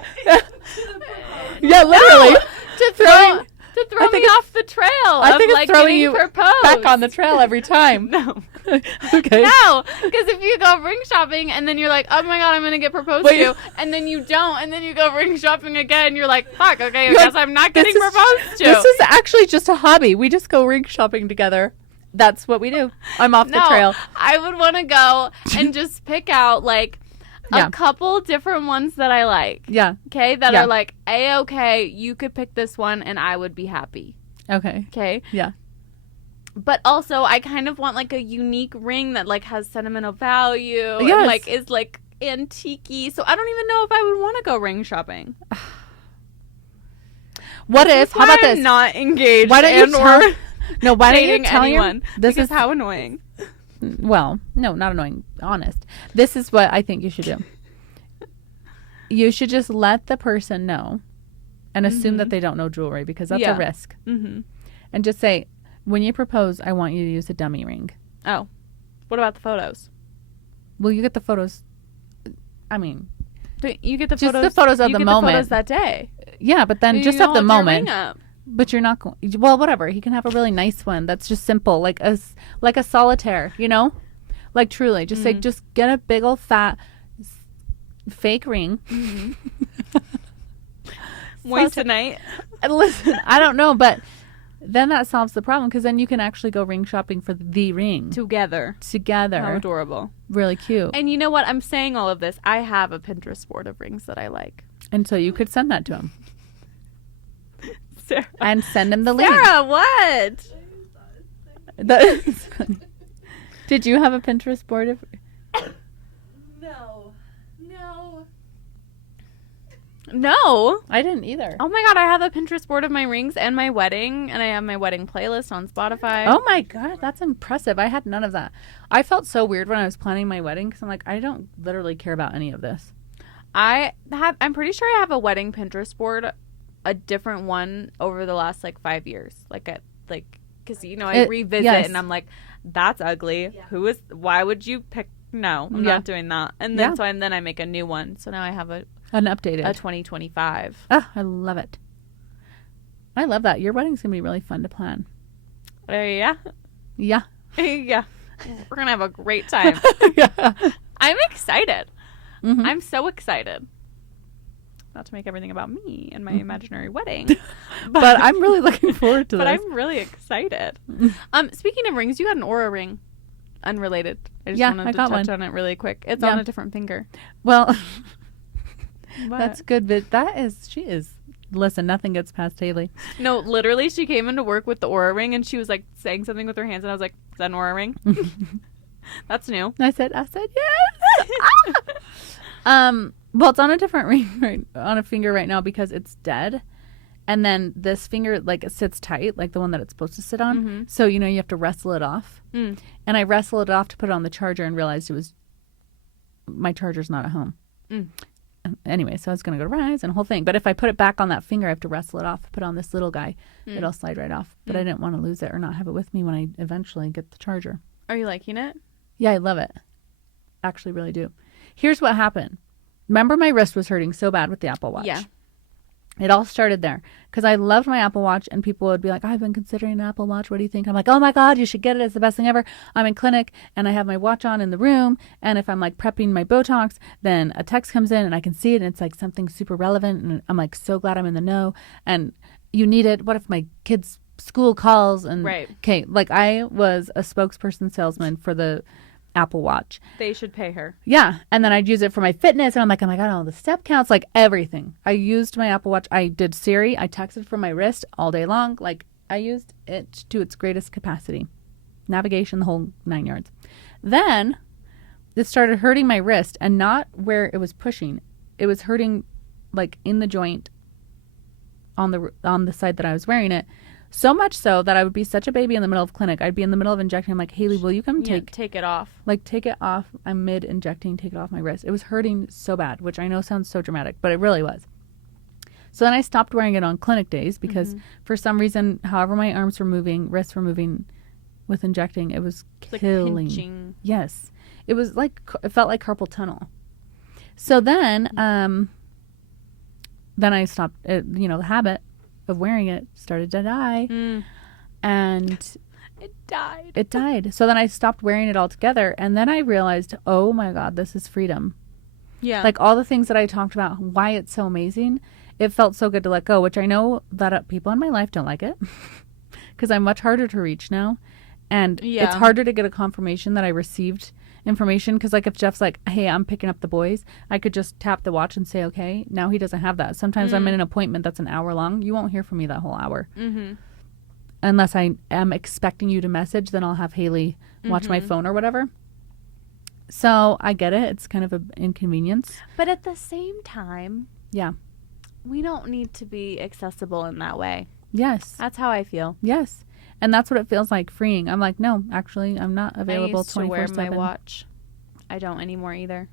Yeah, literally. No, to throw me off the trail. I think of, it's like, throwing getting you proposed. back on the trail every time. No. Okay. No, because if you go ring shopping and then you're like, oh my God, I'm going to get proposed to, and then you don't, and then you go ring shopping again, you're like, fuck, okay, I guess I'm not getting proposed to. This is actually just a hobby. We just go ring shopping together. That's what we do. I'm off the trail. I would want to go and just pick out like a couple different ones that I like. Yeah. Okay, that are like, A-okay, you could pick this one and I would be happy. Okay. Okay? Yeah. But also, I kind of want like a unique ring that like has sentimental value Yes. and like is like antique-y. So I don't even know if I would want to go ring shopping. What if? How about I'm this? not engaged. Why don't you or tell? No. Why don't you dating tell anyone? This Because is how annoying. well. No, not annoying. Honest. This is what I think you should do. You should just let the person know, and assume that they don't know jewelry because that's a risk. Mm-hmm. And just say, when you propose, I want you to use a dummy ring. Oh, what about the photos? Well, you get the photos. I mean, You get the just photos. the photos of you the get moment. The photos that day. Yeah, but then You just don't of the hold your moment. ring up. But you're not going. Well, whatever. He can have a really nice one that's just simple, like a solitaire. You know, like truly, just say, just get a big old fat fake ring. Moissanite. And listen, I don't know, but then that solves the problem because then you can actually go ring shopping for the ring Together. together. How adorable. Really cute. And you know what? I'm saying all of this. I have a Pinterest board of rings that I like. And so you could send that to him Sarah. and send him the link. Sarah, what? That is funny. Did you have a Pinterest board of? No. No. I didn't either. Oh my God, I have a Pinterest board of my rings and my wedding, and I have my wedding playlist on Spotify. Oh my God, that's impressive. I had none of that. I felt so weird when I was planning my wedding because I'm like, I don't literally care about any of this. I'm pretty sure I have a wedding Pinterest board, a different one over the last like 5 years. Because I revisit and I'm like, that's ugly. Yeah. Why would you pick? No, I'm not doing that. And then then I make a new one. So now I have an Unupdated. 2025. Oh, I love it. I love that. Your wedding's gonna be really fun to plan. Yeah. Yeah. Yeah. We're going to have a great time. Yeah. I'm excited. Mhm. I'm so excited. Not to make everything about me and my imaginary wedding. But I'm really looking forward to But this. I'm really excited. Speaking of rings, you got an Aura ring. Unrelated. I just wanted to touch on it really quick. It's on a different finger. Well, What? that's good. But she is. Listen, nothing gets past Haley. No, literally, she came into work with the Aura ring, and she was like saying something with her hands, and I was like, "Is that an Aura ring?" That's new. I said yes. Well, it's on a different ring, on a finger right now because it's dead. And then this finger, like, it sits tight, like the one that it's supposed to sit on. Mm-hmm. So, you have to wrestle it off. Mm. And I wrestled it off to put it on the charger and realized my charger's not at home. Mm. Anyway, so I was going to go to Rise and the whole thing. But if I put it back on that finger, I have to wrestle it off, put on this little guy. It'll slide right off. But I didn't want to lose it or not have it with me when I eventually get the charger. Are you liking it? Yeah, I love it. Actually, really do. Here's what happened. Remember my wrist was hurting so bad with the Apple Watch? Yeah. It all started there because I loved my Apple Watch and people would be like, I've been considering an Apple Watch. What do you think? I'm like, oh my God, you should get it. It's the best thing ever. I'm in clinic and I have my watch on in the room. And if I'm like prepping my Botox, then a text comes in and I can see it. And it's like something super relevant. And I'm like, so glad I'm in the know. And you need it. What if my kid's school calls? And Right. Okay. Like I was a spokesperson salesman for the Apple Watch. They should pay her. Yeah. And then I'd use it for my fitness. And I'm like, oh my God, all the step counts, like everything. I used my Apple Watch. I did Siri. I texted from my wrist all day long. Like I used it to its greatest capacity. Navigation, the whole 9 yards. Then it started hurting my wrist, and not where it was pushing. It was hurting like in the joint on the side that I was wearing it. So much so that I would be such a baby in the middle of clinic. I'd be in the middle of injecting. I'm like, Haley, will you come take it off? Like, take it off. I'm mid injecting. Take it off my wrist. It was hurting so bad, which I know sounds so dramatic, but it really was. So then I stopped wearing it on clinic days because for some reason, however my arms were moving, wrists were moving with injecting, it was killing. Like pinching. Yes. It was like, it felt like carpal tunnel. So then I stopped, the habit of wearing it started to die. And it died. So then I stopped wearing it altogether. And then I realized, oh my God, this is freedom. Yeah. Like all the things that I talked about, why it's so amazing. It felt so good to let go, which I know that people in my life don't like it because I'm much harder to reach now. And it's harder to get a confirmation that I received information. Because like if Jeff's like, hey, I'm picking up the boys, I could just tap the watch and say, okay. Now he doesn't have that. Sometimes I'm in an appointment that's an hour long. You won't hear from me that whole hour. Unless I am expecting you to message, then I'll have Haley watch my phone or whatever. So I get it. It's kind of an inconvenience. But at the same time, yeah, we don't need to be accessible in that way. Yes. That's how I feel. Yes. And that's what it feels like, freeing. I'm like, no, actually, I'm not available 24/7. I used to wear my watch. I don't anymore either.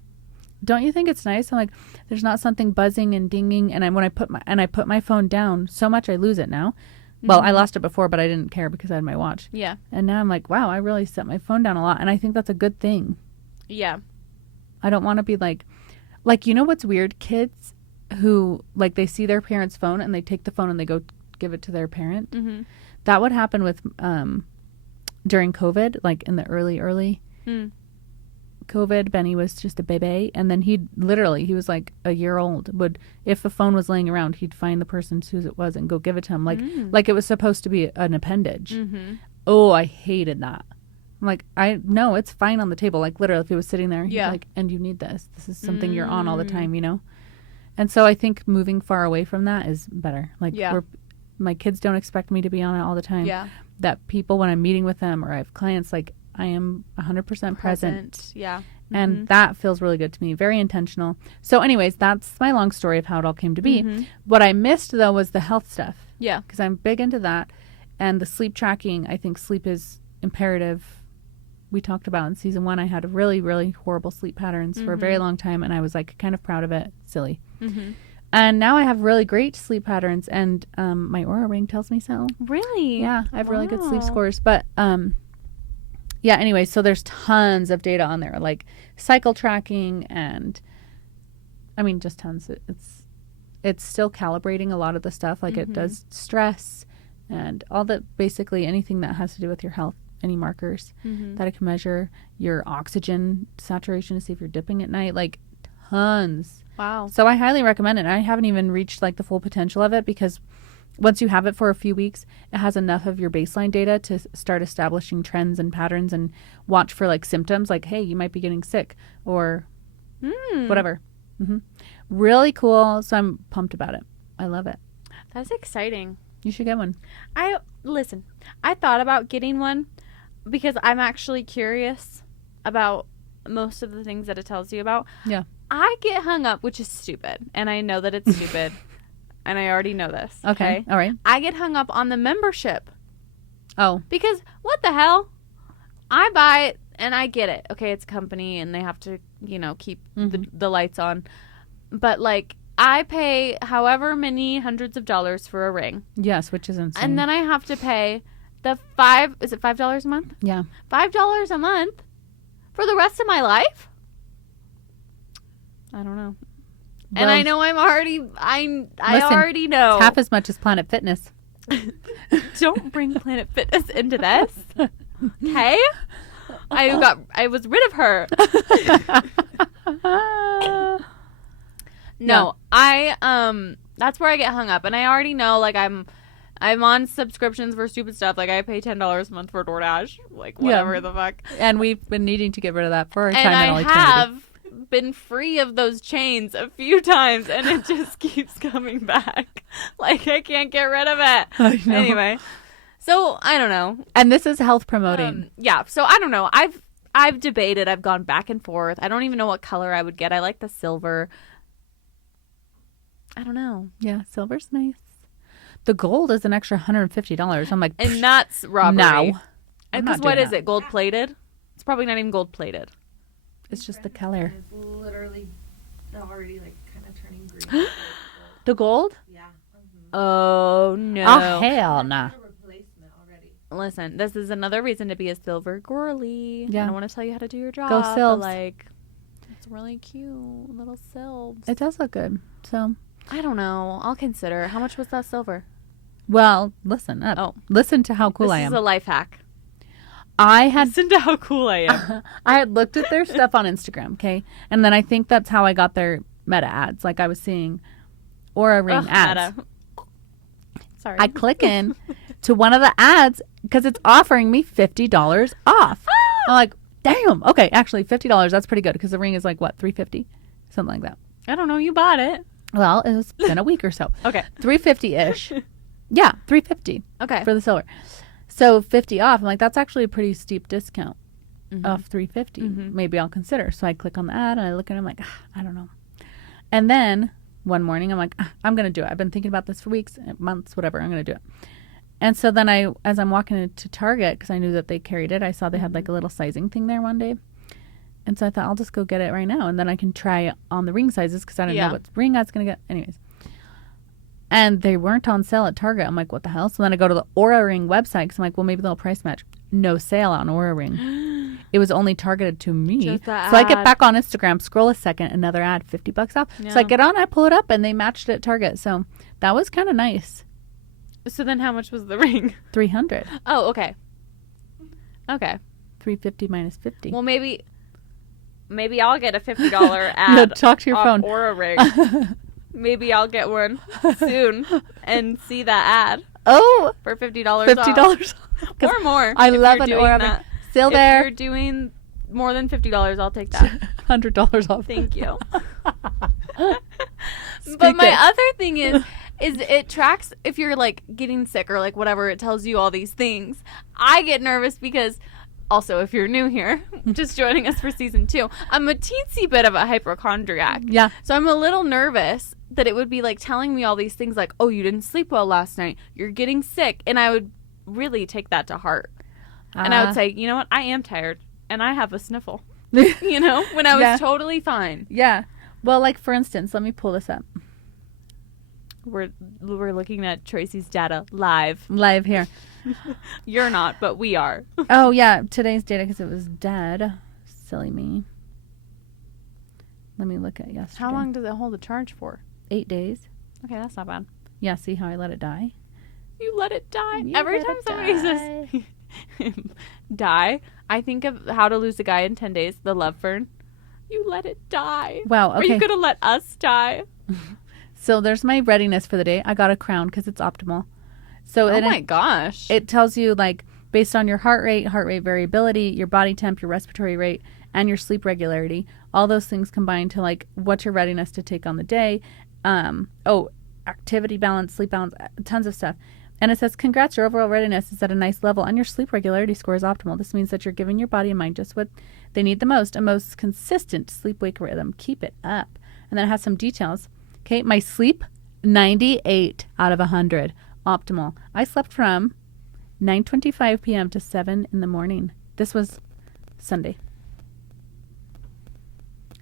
Don't you think it's nice? I'm like, there's not something buzzing and dinging, and when I put my phone down so much I lose it now. Well, I lost it before, but I didn't care because I had my watch. Yeah. And now I'm like, wow, I really set my phone down a lot, and I think that's a good thing. Yeah. I don't want to be like, you know what's weird? Kids who like they see their parent's phone and they take the phone and they go give it to their parent. That would happen with during COVID, like in the early COVID. Benny was just a baby, and then he was like a year old. If a phone was laying around, he'd find the person whose it was and go give it to him, like it was supposed to be an appendage. Oh, I hated that. I'm like, no, it's fine on the table. Like literally, if he was sitting there, like, and you need this. This is something you're on all the time, you know. And so I think moving far away from that is better. Like my kids don't expect me to be on it all the time. Yeah. That people, when I'm meeting with them or I have clients, like I am 100% present. Yeah. And that feels really good to me. Very intentional. So anyways, that's my long story of how it all came to be. What I missed though was the health stuff. Yeah. Because I'm big into that. And the sleep tracking, I think sleep is imperative. We talked about in season 1, I had really, really horrible sleep patterns for a very long time. And I was like kind of proud of it. Silly. And now I have really great sleep patterns, and my Oura ring tells me so. Really? Yeah, I have really good sleep scores. But yeah, anyway, so there's tons of data on there, like cycle tracking, and I mean, just tons. It's still calibrating a lot of the stuff, like it does stress and all that, basically anything that has to do with your health, any markers that it can measure, your oxygen saturation to see if you're dipping at night, like tons. Wow. So I highly recommend it. I haven't even reached like the full potential of it, because once you have it for a few weeks, it has enough of your baseline data to start establishing trends and patterns and watch for like symptoms like, hey, you might be getting sick or whatever. Really cool. So I'm pumped about it. I love it. That's exciting. You should get one. I thought about getting one because I'm actually curious about most of the things that it tells you about. Yeah. I get hung up, which is stupid, and I know that it's stupid, and I already know this. Okay. All right. I get hung up on the membership. Oh. Because what the hell? I buy it, and I get it. Okay, it's a company, and they have to, keep the lights on. But, like, I pay however many hundreds of dollars for a ring. Yes, which is insane. And then I have to pay is it $5 a month? Yeah. $5 a month for the rest of my life? I don't know. Well, and I know I already know. It's half as much as Planet Fitness. Don't bring Planet Fitness into this. Okay? I was rid of her. No, that's where I get hung up, and I already know, like, I'm on subscriptions for stupid stuff. Like, I pay $10 a month for DoorDash, like, whatever the fuck. And we've been needing to get rid of that for a time. And I have been free of those chains a few times, and it just keeps coming back. Like, I can't get rid of it. I know. Anyway, so I don't know. And this is health promoting. Yeah, so I don't know. I've debated. I've gone back and forth. I don't even know what color I would get. I like the silver. I don't know. Yeah, silver's nice. The gold is an extra $150. I'm like, And that's robbery. no. I'm Because not what doing is that. it? Gold plated? It's probably not even gold plated. It's just the color. It's literally already like kind of turning green. The gold? Yeah. Oh no. Oh, hell nah. A replacement already. Listen, this is another reason to be a silver girly. Yeah. I don't want to tell you how to do your job. Go but, Sylvs. like, it's really cute. Little Sylvs. It does look good. So, I don't know. I'll consider. How much was that silver? well, listen up. Oh. Listen to how cool This I is am. a life hack. I had Listen to how cool I am. I had looked at their stuff on Instagram, okay? And then I think that's how I got their Meta ads. Like I was seeing Aura Ring Ugh, ads. Meta. Sorry. I click in to one of the ads because it's offering me $50 off. I'm like, damn. Okay, actually $50. That's pretty good because the ring is like what, $350, something like that. I don't know. You bought it. Well, it's been a week or so. Okay. $350-ish. Yeah, $350 Okay. for the silver. So 50 off. I'm like, that's actually a pretty steep discount Mhm. off $350. Mhm. Maybe I'll consider. So I click on the ad and I look at it. I'm like, I don't know. And then one morning, I'm like, I'm going to do it. I've been thinking about this for weeks, months, whatever. I'm going to do it. And so then as I'm walking into Target, because I knew that they carried it, I saw they had like a little sizing thing there one day. And so I thought, I'll just go get it right now. And then I can try on the ring sizes because I didn't Yeah. know what ring I was going to get. Anyways. And they weren't on sale at Target. I'm like, what the hell? So then I go to the Aura Ring website because I'm like, well, maybe they'll price match. No sale on Aura Ring. It was only targeted to me. Just the So I get ad. back on Instagram, scroll a second, another ad, $50 off. So I Yeah. get on, I pull it up, and they matched it at Target. So that was kind of nice. So then how much was the ring? $300. Oh, okay. Okay. $350 minus 50. Well, maybe I'll get a $50 Yeah, ad talk to your phone. on Aura Ring. Maybe I'll get one soon and see that ad Oh, for $50 $50 off. Or more. I if love you're an doing Aura that. Ring. Still If there. you're doing more than $50, I'll take that. $100 off. Thank you. Speak But my it. other thing is it tracks if you're like getting sick or like whatever. It tells you all these things. I get nervous because also if you're new here, just joining us for season 2, I'm a teensy bit of a hypochondriac. Yeah. So I'm a little nervous that it would be like telling me all these things like, oh, you didn't sleep well last night. You're getting sick. And I would really take that to heart. And I would say, you know what? I am tired and I have a sniffle. You know, when I was Yeah. totally fine. Yeah. Well, like for instance, let me pull this up. We're looking at Tracy's data live. Live here. You're not, but we are. Oh, yeah. Today's data because it was dead. Silly me. Let me look at yesterday. How long does it hold a charge for? 8 days. Okay, that's not bad. Yeah, see how I let it die? You let it die. You Every let time it somebody says die, I think of How to Lose a Guy in 10 Days, the love fern. You let it die. Wow, Are okay. you going to let us die? So there's my readiness for the day. I got a crown because it's optimal. So Oh and my gosh. it tells you like based on your heart rate variability, your body temp, your respiratory rate, and your sleep regularity. All those things combine to like what's your readiness to take on the day. Activity balance, sleep balance, tons of stuff. And it says, congrats, your overall readiness is at a nice level and your sleep regularity score is optimal. This means that you're giving your body and mind just what they need the most, a most consistent sleep-wake rhythm. Keep it up. And then it has some details. Okay, my sleep, 98 out of 100. Optimal. I slept from 9:25 p.m. to 7 in the morning. This was Sunday.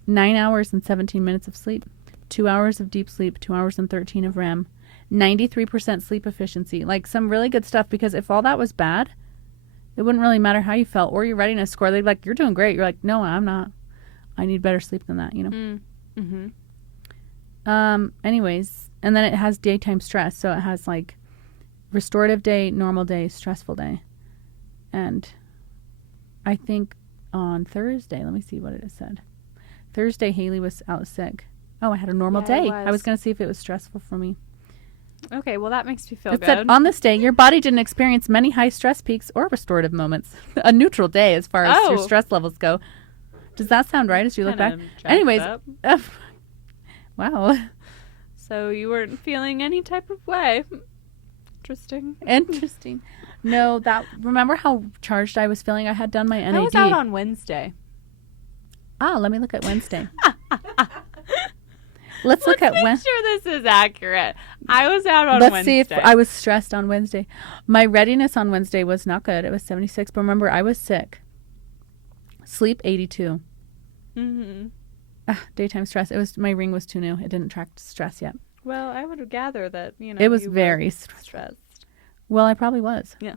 9 hours and 17 minutes of sleep. 2 hours of deep sleep. 2 hours and 13 of REM. 93% sleep efficiency. Like some really good stuff because if all that was bad, it wouldn't really matter how you felt or your readiness score. They'd be like, you're doing great. You're like, no, I'm not. I need better sleep than that, you know? Mm-hmm. Anyways, and then it has daytime stress. So it has like restorative day, normal day, stressful day. And I think on Thursday, let me see what it said. Thursday, Haley was out sick. Oh, I had a normal Yeah, it day. was. I was going to see if it was stressful for me. Okay, well, that makes me feel It good. said, on this day, your body didn't experience many high stress peaks or restorative moments. A neutral day as far as your Oh. stress levels go. Does that sound right as you look back? Kinda jacked Anyways, up. wow. So you weren't feeling any type of way. Interesting. Interesting. No, remember how charged I was feeling? I had done my NAD. I was out on Wednesday. Let me look at Wednesday. Let's look at Make sure this is accurate. I was out on Let's Wednesday. see if I was stressed on Wednesday. My readiness on Wednesday was not good. It was 76. But remember, I was sick. Sleep 82. Daytime stress. My ring was too new. It didn't track stress yet. Well, I would gather that, it was very stressed. Well, I probably was. Yeah.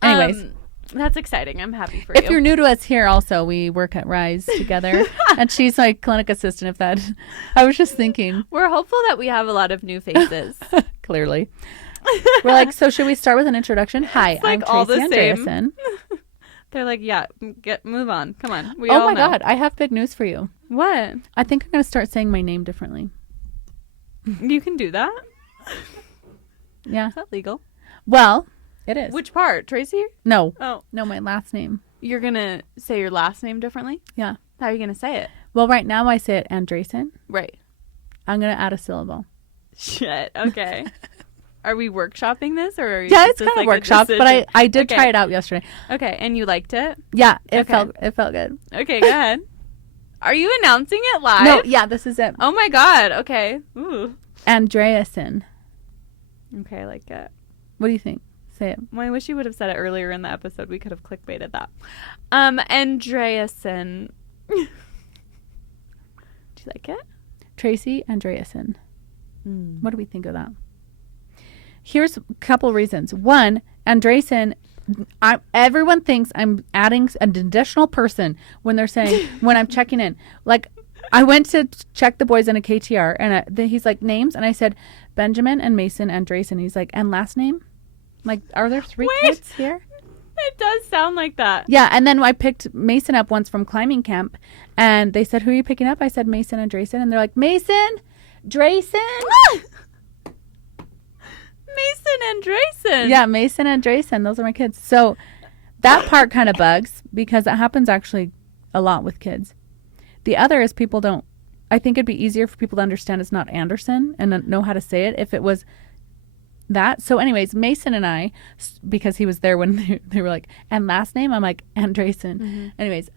Anyways. That's exciting. I'm happy for If you. you're new to us here also, we work at Rise together. And she's my clinic assistant, I was just thinking. We're hopeful that we have a lot of new faces. Clearly. We're like, so should we start with an introduction? Hi, like I'm all the Traci same. Andreasen. They're like, yeah, move on. Come on. We Oh all my know. God, I have big news for you. What? I think I'm going to start saying my name differently. You can do that? Yeah. Is that legal? Well, it is. Which part? Tracy? No. Oh. No, my last name. You're going to say your last name differently? Yeah. How are you going to say it? Well, right now I say it Andreasen. Right. I'm going to add a syllable. Shit. Okay. Are we workshopping this, or are you Yeah, it's just kind of like a workshop, but decision? I did Okay. try it out yesterday. Okay, and you liked it? Yeah, it Okay. felt good. Okay, go ahead. Are you announcing it live? No, yeah, this is it. Oh my God. Okay. Ooh. Andreasen. Okay, I like it. What do you think? Say it. Well, I wish you would have said it earlier in the episode. We could have clickbaited that. Andreasen. Do you like it? Traci Andreasen. What do we think of that? Here's a couple reasons. One, Andreasen, everyone thinks I'm adding an additional person when they're saying, when I'm checking in. Like, I went to check the boys in a KTR, and he's like, names? And I said, Benjamin and Mason Andreasen. He's like, and last name? I'm like, are there 3 Wait. kids here? It does sound like that. Yeah, and then I picked Mason up once from climbing camp, and they said, who are you picking up? I said, Mason Andreasen. And they're like, Mason Drayson? Mason and Drayson. Yeah, Mason and Drayson. Those are my kids. So that part kind of bugs because it happens actually a lot with kids. The other is people don't. I think it'd be easier for people to understand it's not Anderson and know how to say it if it was that. So anyways, Mason and I, because he was there when they were like, and last name? I'm like, Andreasen. Anyways,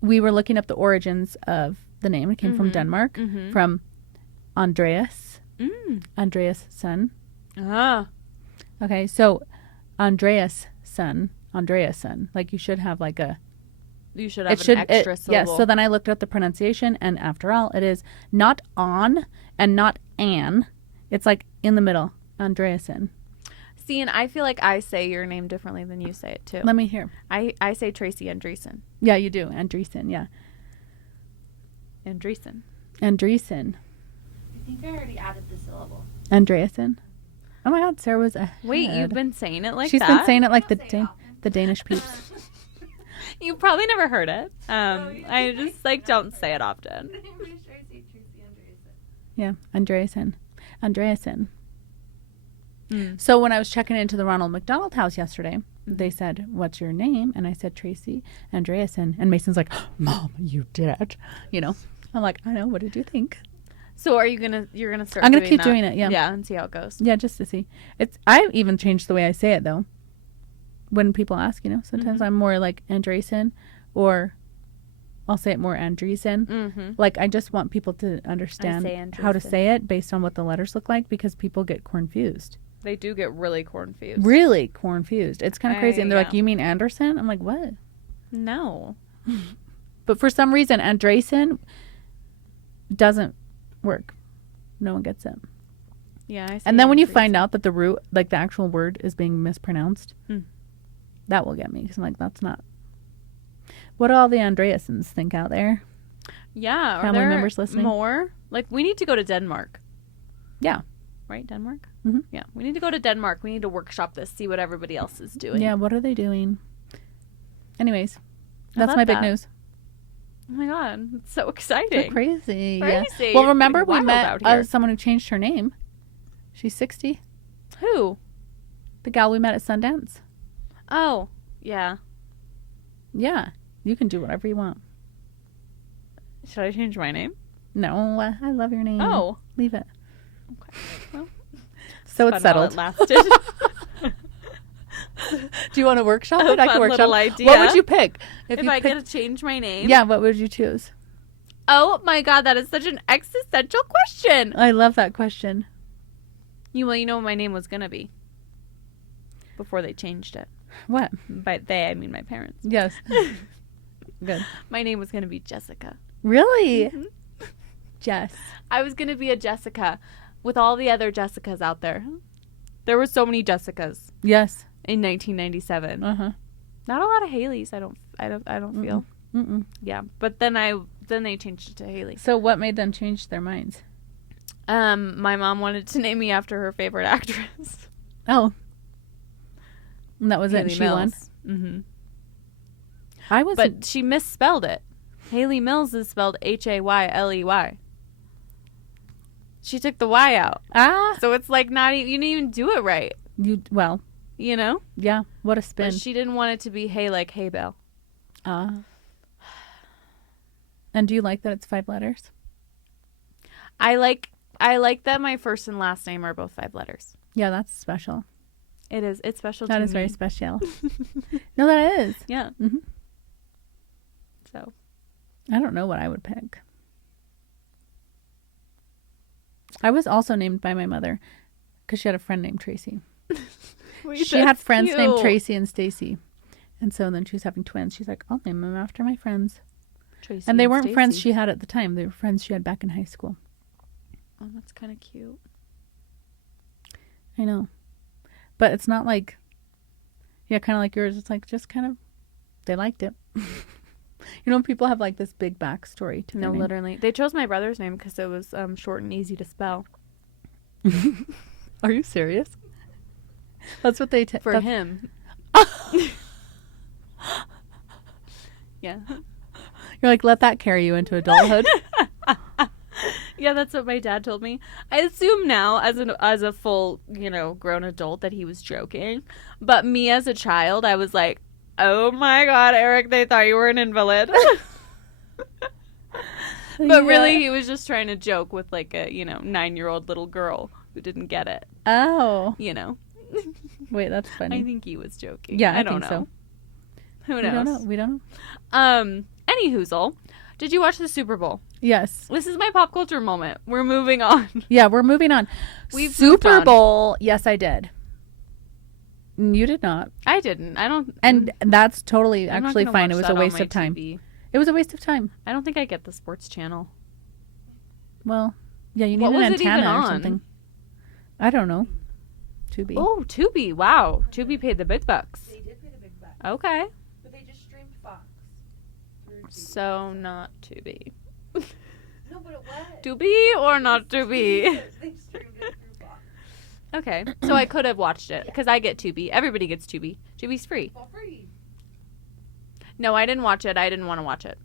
we were looking up the origins of the name. It came from Denmark, from Andreas. Andreas' son. Ah. Okay, so Andreas' son. Like you should have like a. You should have an extra syllable. Yes, so then I looked at the pronunciation, and after all, it is not on and not an. It's like in the middle. Andreasen. See, and I feel like I say your name differently than you say it too. Let me hear. I say Traci Andreasen. Yeah, you do. Andreasen, yeah. Andreasen. Andreasen. I think I already added the syllable. Andreasen. Oh my God, Sarah was ahead. Wait, you've been saying it like She's that? been saying it like I don't say it often. the Danish peeps. You probably never heard it. I just don't say it often. I'm sure I say Traci Andreasen. Yeah, Andreasen. So when I was checking into the Ronald McDonald house yesterday, they said, what's your name? And I said, Traci Andreasen. And Mason's like, Mom, you did. You know, I'm like, I know. What did you think? So you're gonna start? I'm gonna doing keep that? doing it. Yeah. Yeah, and see how it goes. Yeah, just to see. I even changed the way I say it though. When people ask, you know, sometimes I'm more like Andreasen, or I'll say it more Andreasen. Like I just want people to understand how to say it based on what the letters look like, because people get confused. They do get really confused. Really confused. It's kind of crazy. And they're like, yeah. you mean Anderson? I'm like, what? No. But for some reason, Andreasen doesn't work. No one gets it. Yeah. I see And then when you Andreasen. find out that the root, like the actual word, is being mispronounced, that will get me. Because I'm like, that's not. What do all the Andreasens think out there? Yeah. Family are there members listening? more? Like, we need to go to Denmark. Yeah. Right? Denmark? Mhm. Yeah. We need to go to Denmark. We need to workshop this, see what everybody else is doing. Yeah, what are they doing? Anyways, I that's love my big that. news. Oh my God. It's so They're exciting. crazy. Crazy. Yeah. Well, It's remember pretty we wild met out here. someone who changed her name. She's 60. Who? The gal we met at Sundance. Oh, yeah. Yeah. You can do whatever you want. Should I change my name? No, I love your name. Oh. Leave it. Okay. Well, So it's fun while settled. it lasted. Do you want to workshop it? A I can fun workshop. little idea. What would you pick If you I picked- get to change my name? Yeah, what would you choose? Oh my God, that is such an existential question. I love that question. You know what my name was gonna be before they changed it. What? By they, I mean my parents. Yes. Good. My name was gonna be Jessica. Really? Mhm. Jess. I was gonna be a Jessica with all the other Jessicas out there. There were so many Jessicas Yes. in 1997. Uh-huh. Not a lot of Haleys. I don't feel. Mm-mm. Yeah, but then they changed it to Haley. So what made them change their minds? My mom wanted to name me after her favorite actress. Oh. And that was it. Haley She won. Mm-hmm. I was. But she misspelled it. Haley Mills is spelled Hayley. She took the Y out. So it's like not you didn't even do it right. Well, You know? yeah. What a spin. But she didn't want it to be Hay like hay bale. And do you like that it's 5 letters? I like that my first and last name are both 5 letters. Yeah, that's special. It is. It's special That to me. is very special. No, that is. Yeah. Mm-hmm. So I don't know what I would pick. I was also named by my mother because she had a friend named Tracy. She had friends named Tracy and Stacy. And so then she was having twins. She's like, I'll name them after my friends. Tracy And they weren't Stacey. friends she had at the time. They were friends she had back in high school. Oh, that's kind of cute. I know. But it's not like, yeah, kind of like yours. It's like just kind of, they liked it. You know, people have like this big backstory to their No, name. literally. They chose my brother's name because it was short and easy to spell. Are you serious? That's what they For him. Yeah. You're like, let that carry you into adulthood. Yeah, that's what my dad told me. I assume now, as a full, grown adult, that he was joking. But me as a child, I was like, "Oh my God, Eric, they thought you were an invalid." But really, he was just trying to joke with like a 9-year-old little girl who didn't get it. Oh. Wait, that's funny. I think he was joking. Yeah, I don't think know. so. Who knows? We don't know. Any hoozle. Did you watch the Super Bowl? Yes. This is my pop culture moment. We're moving on. Yeah, we're moving on. We've Super moved on. Bowl. Yes, I did. You did not. I didn't. I don't. And that's totally I'm not actually gonna fine. watch It was that a on waste my of time. TV. It was a waste of time. I don't think I get the sports channel. Well, yeah, you need What an was it even antenna or on? something. I don't know. Tubi. Oh, Tubi. Wow. Tubi paid the big bucks. They did pay the big bucks, Okay. but they just streamed Fox. through Tubi. So not Tubi. No, but it was. Tubi or not Tubi? They streamed it through Fox. Okay. So I could have watched it because I get Tubi. Everybody gets Tubi. Tubi's free. For free. No, I didn't watch it. I didn't want to watch it.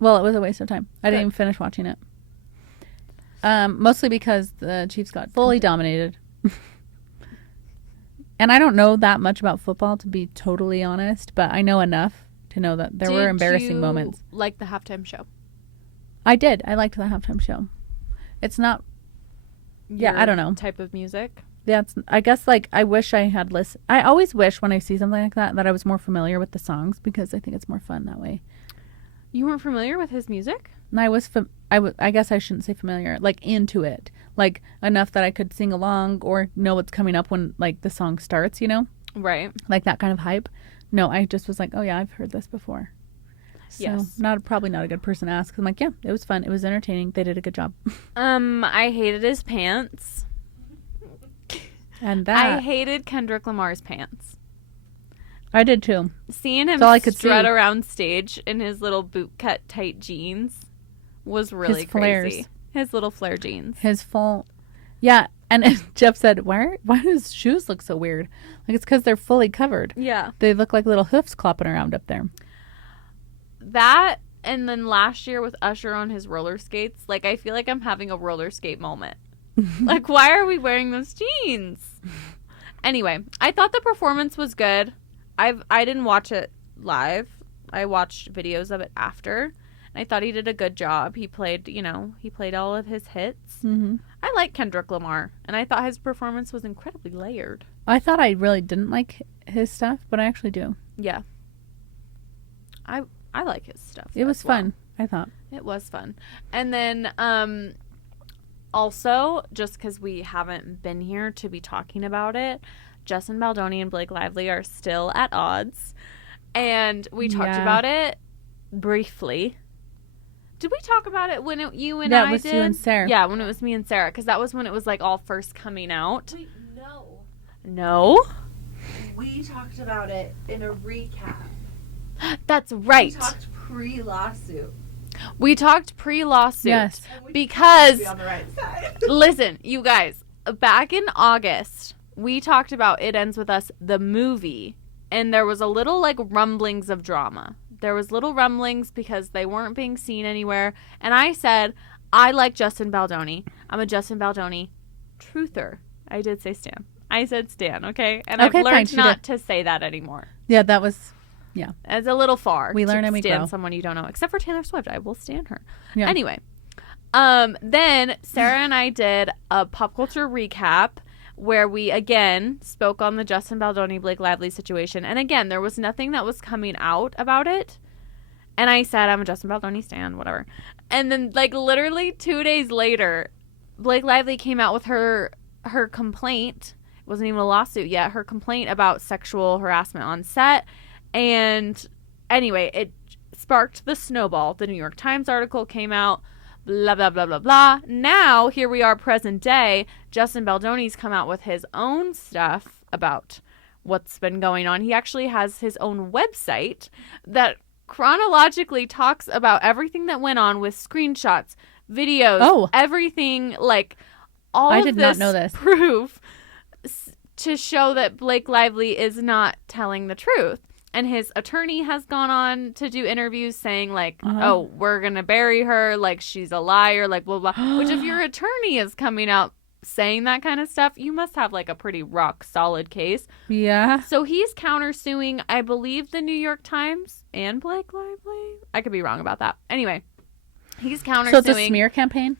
Well, it was a waste of time. I didn't Good. even finish watching it. Mostly because the Chiefs got fully dominated. And I don't know that much about football, to be totally honest, but I know enough to know that there were embarrassing moments. Like the halftime show. I did. I liked the halftime show. It's not. Yeah, I don't know. Type of music. That's. I guess like I wish I had listened. I always wish when I see something like that I was more familiar with the songs because I think it's more fun that way. You weren't familiar with his music? And I was. I guess I shouldn't say familiar. Like into it, like enough that I could sing along or know what's coming up when like the song starts. You know, Right. like that kind of hype. No, I just was like, oh yeah, I've heard this before. So Yes. probably not a good person to ask. I'm like, yeah, it was fun. It was entertaining. They did a good job. I hated his pants. And I that hated Kendrick Lamar's pants. I did too. Seeing him That's all I could strut see. around stage in his little bootcut tight jeans was really His flares. crazy. His little flare jeans. His full, yeah. And Jeff said, why do his shoes look so weird? Like it's because they're fully covered. Yeah. They look like little hoofs clopping around up there. That, and then last year with Usher on his roller skates, like I feel like I'm having a roller skate moment. Like, why are we wearing those jeans? Anyway, I thought the performance was good. I didn't watch it live. I watched videos of it after, And I thought he did a good job. He played all of his hits. Mm-hmm. I like Kendrick Lamar, and I thought his performance was incredibly layered. I thought I really didn't like his stuff, but I actually do. Yeah. I like his stuff. It was fun, I thought. It was fun. And then also, just because we haven't been here to be talking about it, Justin Baldoni and Blake Lively are still at odds. And we talked about it briefly. Did we talk about it when you and I did? Yeah, it was you and Sarah. Yeah, when it was me and Sarah, because that was when it was like all first coming out. Wait, no. No? We talked about it in a recap. That's right. We talked pre-lawsuit. We talked pre-lawsuit. Yes. Because, be on the right side. listen, you guys, back in August, we talked about It Ends With Us, the movie, and there was a little, like, rumblings of drama. There was little rumblings because they weren't being seen anywhere, and I said, I like Justin Baldoni. I'm a Justin Baldoni truther. I did say Stan. I said Stan, okay? And I've learned not to say that anymore. Yeah, that was... Yeah. It's a little far. We learn and we stand grow. Someone you don't know. Except for Taylor Swift. I will stand her. Yeah. Anyway. Then Sarah and I did a pop culture recap where we, again, spoke on the Justin Baldoni, Blake Lively situation. And again, there was nothing that was coming out about it. And I said, I'm a Justin Baldoni stan, whatever. And then, like, literally 2 days later, Blake Lively came out with her complaint. It wasn't even a lawsuit yet. Her complaint about sexual harassment on set. And anyway, it sparked the snowball. The New York Times article came out, blah, blah, blah, blah, blah. Now, here we are present day. Justin Baldoni's come out with his own stuff about what's been going on. He actually has his own website that chronologically talks about everything that went on with screenshots, videos, everything, like all of this. I did not know this. Proof to show that Blake Lively is not telling the truth. And his attorney has gone on to do interviews saying, like, oh, we're going to bury her, like, she's a liar, like, blah, blah. Which, if your attorney is coming out saying that kind of stuff, you must have, like, a pretty rock-solid case. Yeah. So he's countersuing, I believe, the New York Times and Blake Lively. I could be wrong about that. Anyway, he's countersuing. So it's a smear campaign?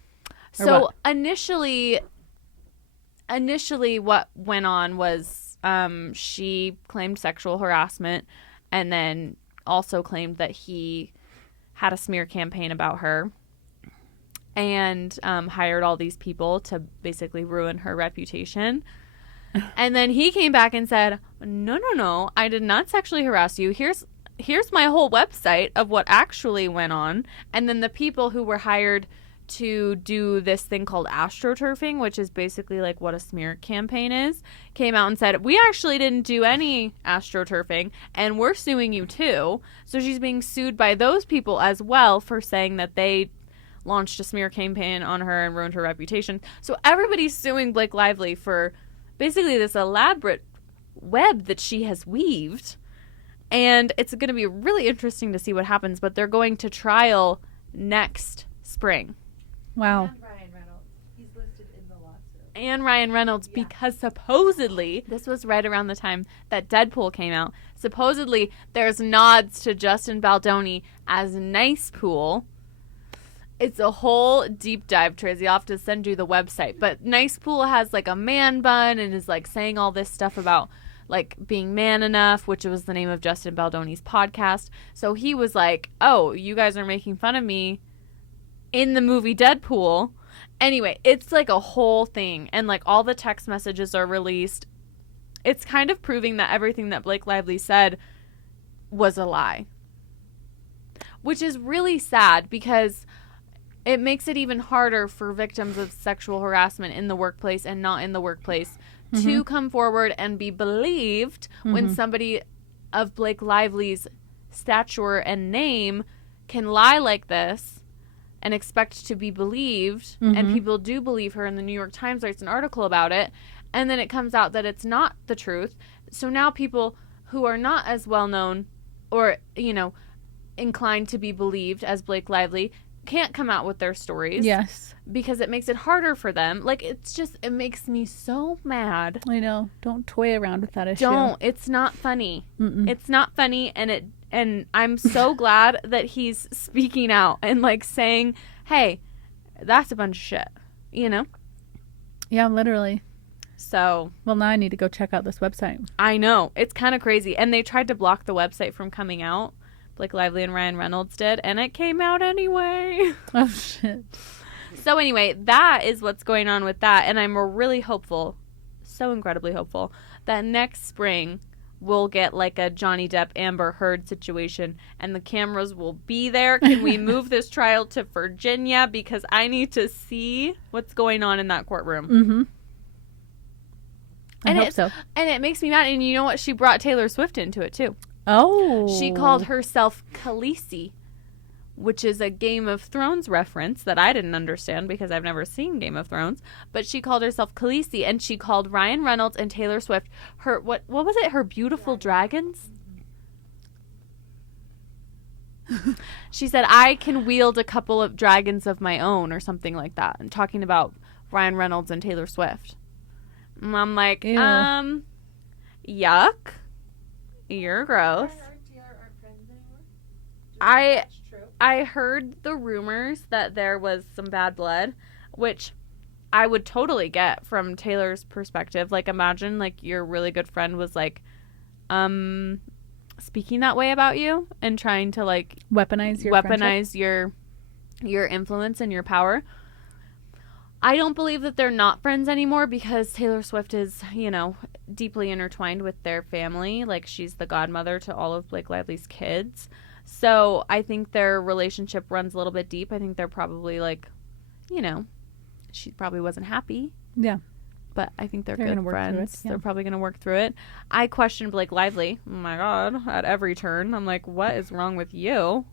So initially, what went on was... she claimed sexual harassment and then also claimed that he had a smear campaign about her and hired all these people to basically ruin her reputation. And then he came back and said, no, I did not sexually harass you. Here's my whole website of what actually went on. And then the people who were hired to do this thing called astroturfing, which is basically like what a smear campaign is, came out and said, we actually didn't do any astroturfing and we're suing you too. So she's being sued by those people as well for saying that they launched a smear campaign on her and ruined her reputation. So everybody's suing Blake Lively for basically this elaborate web that she has weaved. And it's going to be really interesting to see what happens, but they're going to trial next spring. Wow. And Ryan Reynolds. He's listed in the lawsuit. And Ryan Reynolds, because supposedly, this was right around the time that Deadpool came out, supposedly there's nods to Justin Baldoni as Nice Pool. It's a whole deep dive, Tracy. I'll have to send you the website. But Nice Pool has like a man bun and is like saying all this stuff about like being man enough, which was the name of Justin Baldoni's podcast. So he was like, oh, you guys are making fun of me in the movie Deadpool. Anyway, it's like a whole thing. And like all the text messages are released. It's kind of proving that everything that Blake Lively said was a lie. Which is really sad because it makes it even harder for victims of sexual harassment in the workplace and not in the workplace to come forward and be believed when somebody of Blake Lively's stature and name can lie like this and expect to be believed, and people do believe her, and the New York Times writes an article about it, and then it comes out that it's not the truth. So now people who are not as well known or, you know, inclined to be believed as Blake Lively can't come out with their stories. Yes. Because it makes it harder for them. Like, it's just, it makes me so mad. I know. Don't toy around with that issue. Don't. It's not funny. Mm-mm. It's not funny, and And I'm so glad that he's speaking out and like saying, hey, that's a bunch of shit, you know? Yeah, literally. So. Well, now I need to go check out this website. I know. It's kind of crazy. And they tried to block the website from coming out. Blake Lively and Ryan Reynolds did. And it came out anyway. Oh, shit. So anyway, that is what's going on with that. And I'm really hopeful, so incredibly hopeful, that next spring we'll get like a Johnny Depp Amber Heard situation and the cameras will be there. Can we move this trial to Virginia? Because I need to see what's going on in that courtroom. Mm-hmm. I hope so. And it makes me mad. And you know what? She brought Taylor Swift into it too. Oh. She called herself Khaleesi, which is a Game of Thrones reference that I didn't understand because I've never seen Game of Thrones. But she called herself Khaleesi, and she called Ryan Reynolds and Taylor Swift her what was it? Her beautiful dragons. She said, "I can wield a couple of dragons of my own," or something like that, and talking about Ryan Reynolds and Taylor Swift. And I'm like, ew. Yuck. You're gross. I heard the rumors that there was some bad blood, which I would totally get from Taylor's perspective. Like, imagine, like, your really good friend was, like, speaking that way about you and trying to, like, weaponize your influence and your power. I don't believe that they're not friends anymore because Taylor Swift is, you know, deeply intertwined with their family. Like, she's the godmother to all of Blake Lively's kids. So I think their relationship runs a little bit deep. I think they're probably, like, you know, she probably wasn't happy. Yeah. But I think they're good friends. Yeah. They're probably going to work through it. I question Blake Lively. Oh, my God. At every turn. I'm like, what is wrong with you?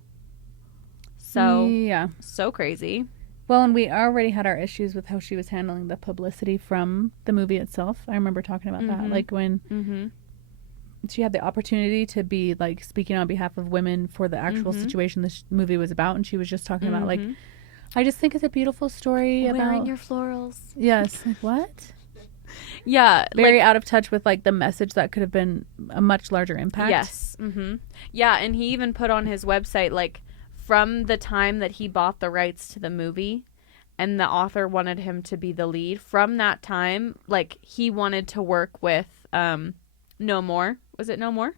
So, yeah. So crazy. Well, and we already had our issues with how she was handling the publicity from the movie itself. I remember talking about that. Like, when she had the opportunity to be, like, speaking on behalf of women for the actual situation this movie was about, and she was just talking about, like, I just think it's a beautiful story about... Wearing your florals. Yes. Like, what? Yeah. Very, like, out of touch with, like, the message that could have been a much larger impact. Yes. Yeah, and he even put on his website, like, from the time that he bought the rights to the movie and the author wanted him to be the lead, from that time, like, he wanted to work with No More. Was it No More?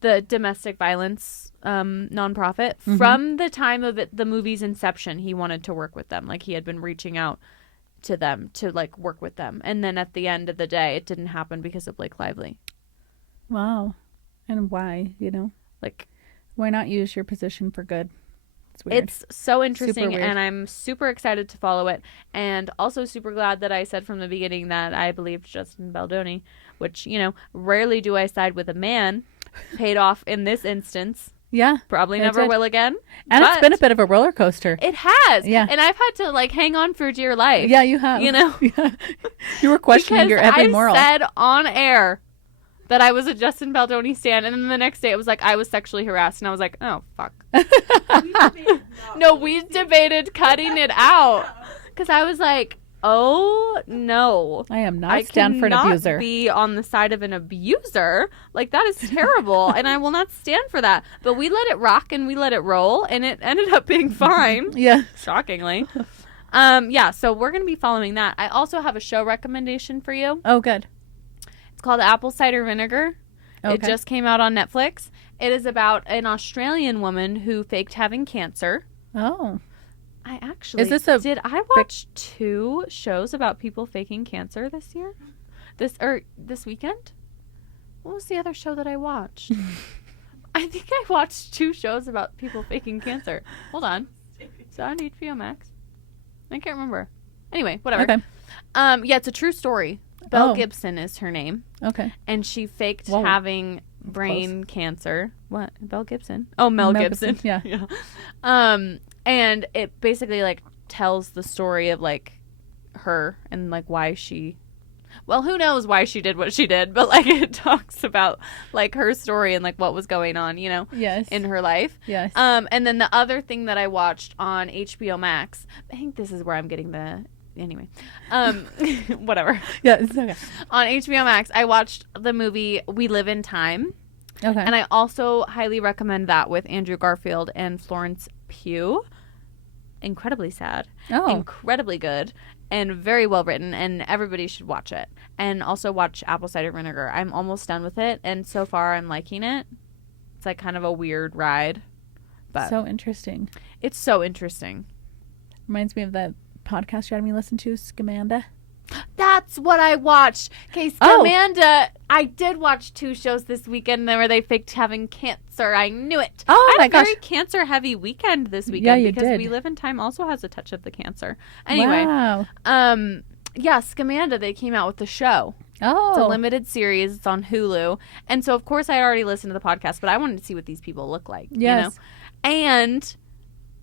The domestic violence nonprofit. From the time of the movie's inception, he wanted to work with them. Like, he had been reaching out to them to, like, work with them. And then at the end of the day, it didn't happen because of Blake Lively. Wow. And why, you know? Like... Why not use your position for good? It's weird. It's so interesting, and I'm super excited to follow it. And also super glad that I said from the beginning that I believed Justin Baldoni, which, you know, rarely do I side with a man. Paid off in this instance. Yeah. Probably never will again. And it's been a bit of a roller coaster. It has. Yeah. And I've had to, like, hang on for dear life. Yeah, you have. You know? Yeah. You were questioning your every moral. I said on air that I was a Justin Baldoni stan, and then the next day it was like I was sexually harassed, and I was like, oh, fuck. We debated cutting it out, because I was like, oh, no. I am not stand for an abuser. I cannot be on the side of an abuser. Like, that is terrible, and I will not stand for that. But we let it rock, and we let it roll, and it ended up being fine. Yeah. Shockingly. Yeah, so we're going to be following that. I also have a show recommendation for you. Oh, good. It's called Apple Cider Vinegar. Okay. It just came out on Netflix. It is about an Australian woman who faked having cancer. Oh. I actually... Did I watch 2 shows about people faking cancer this year? This weekend? What was the other show that I watched? I think I watched 2 shows about people faking cancer. Hold on. Is that on HBO Max? I can't remember. Anyway, whatever. Okay. Yeah, it's a true story. Belle Gibson is her name. Okay. And she faked having brain cancer. What? Belle Gibson? Oh, Mel Gibson. Yeah. Yeah. And it basically, like, tells the story of, like, her and, like, why she... Well, who knows why she did what she did, but, like, it talks about, like, her story and, like, what was going on, you know? Yes. In her life. Yes. And then the other thing that I watched on HBO Max, I think this is where I'm getting the... Anyway, whatever. Yeah, it's okay. On HBO Max, I watched the movie We Live in Time. Okay. And I also highly recommend that with Andrew Garfield and Florence Pugh. Incredibly sad. Oh. Incredibly good. And very well written. And everybody should watch it. And also watch Apple Cider Vinegar. I'm almost done with it. And so far I'm liking it. It's like kind of a weird ride. But So interesting. it's so interesting. Reminds me of that podcast you had me listen to, Scamanda. That's what I watched. Okay, Oh. Scamanda. I did watch 2 shows this weekend where they faked having cancer. I knew it. Oh I my had a gosh. very cancer-heavy weekend this weekend Yeah, you because did. We Live in Time also has a touch of the cancer. Anyway, Wow. yeah, Scamanda. They came out with the show. Oh. It's a limited series. It's on Hulu, and so of course I had already listened to the podcast, but I wanted to see what these people look like. Yes. You know? And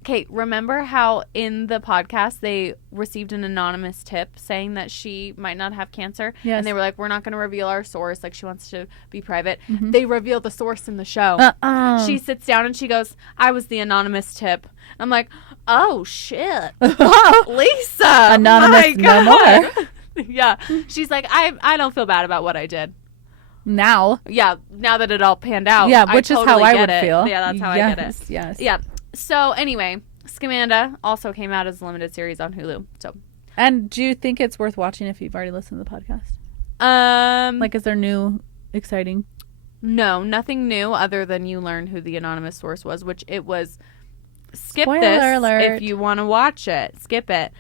Kate, remember how in the podcast they received an anonymous tip saying that she might not have cancer? Yes. And they were like, we're not going to reveal our source. Like, she wants to be private. Mhm. They reveal the source in the show. She sits down and she goes, I was the anonymous tip. I'm like, oh, shit. Lisa. Anonymous my no God. Yeah. She's like, I don't feel bad about what I did. Now. Yeah. Now that it all panned out. Yeah, I which is totally how I get would it. feel. Yeah, that's how I get it. Yes. Yeah. So anyway, Scamanda also came out as a limited series on Hulu. So, And do you think it's worth watching if you've already listened to the podcast? Like, is there new, exciting? no, nothing new other than you learn who the anonymous source was, which it was. Skip Spoiler this alert. if you want to watch it. Skip it.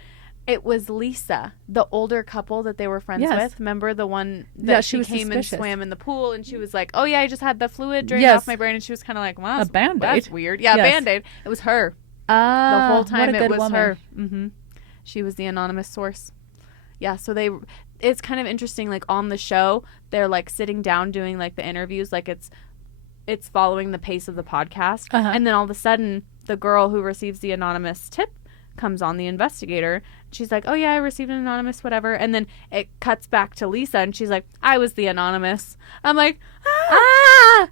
It was Lisa, the older couple that they were friends Yes. with. Remember the one that Yeah, she she was came suspicious. and swam in the pool, and she was like, "Oh yeah, I just had the fluid drained Yes. off my brain," and she was kind of like, "Wow, A Band-Aid. that's weird." Yeah, Yes. Band-Aid. It was her. The whole time what a it good was woman. her. Mm-hmm. She was the anonymous source. Yeah, so it's kind of interesting. Like on the show, they're like sitting down doing like the interviews, like it's following the pace of the podcast, Uh-huh. and then all of a sudden, the girl who receives the anonymous tip comes on, the investigator. She's like, "Oh yeah, I received an anonymous whatever," and then it cuts back to Lisa, and she's like, "I was the anonymous." I'm like,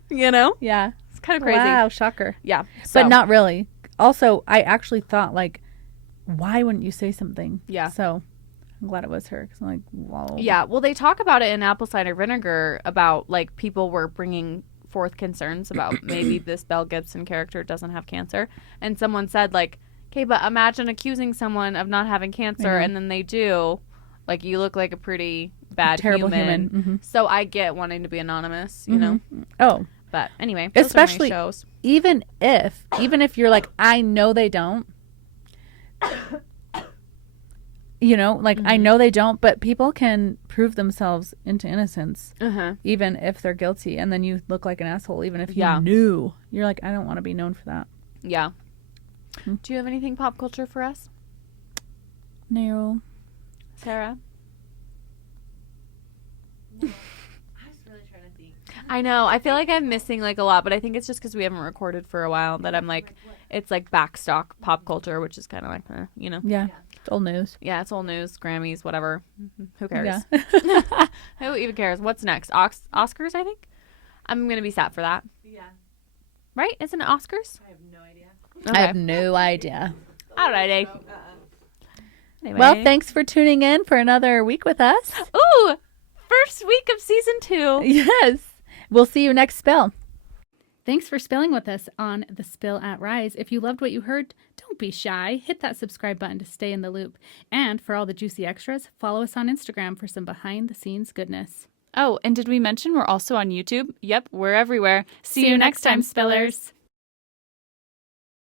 you know, Yeah. it's kind of crazy. Wow, shocker. Yeah, But not really. Also, I actually thought, like, why wouldn't you say something? Yeah. So I'm glad it was her because I'm like, whoa. Yeah, well, they talk about it in Apple Cider Vinegar about, like, people were bringing forth concerns about maybe this Belle Gibson character doesn't have cancer. And someone said, like, okay, but imagine accusing someone of not having cancer Mhm. and then they do. Like, you look like a pretty bad Terrible human. human. Mhm. So I get wanting to be anonymous, you know? Oh, But anyway, those Especially- are my shows. even if you're like, I know they don't, you know, like, I know they don't, but people can prove themselves into innocence Uh-huh. even if they're guilty, and then you look like an asshole even if you Yeah. knew. You're like, I don't want to be known for that. Yeah. Hmm. Do you have anything pop culture for us, No. Sarah? I was really trying to think. I know. I feel like I'm missing like a lot, but I think it's just because we haven't recorded for a while that I'm like, it's like backstock pop culture, which is kind of like, you know. Yeah. It's old news. Yeah, it's old news, Grammys, whatever. Who cares? Yeah. Who even cares? What's next? Oscars, I think. I'm gonna be sad for that, Yeah, right? Isn't it Oscars? I have no idea. I have no idea. Alrighty. Anyway. Well, thanks for tuning in for another week with us. Ooh, first week of season 2. Yes. We'll see you next spill. Thanks for spilling with us on The Spill at Rise. If you loved what you heard, don't be shy. Hit that subscribe button to stay in the loop. And for all the juicy extras, follow us on Instagram for some behind-the-scenes goodness. Oh, and did we mention we're also on YouTube? Yep, we're everywhere. See you next time, Spillers.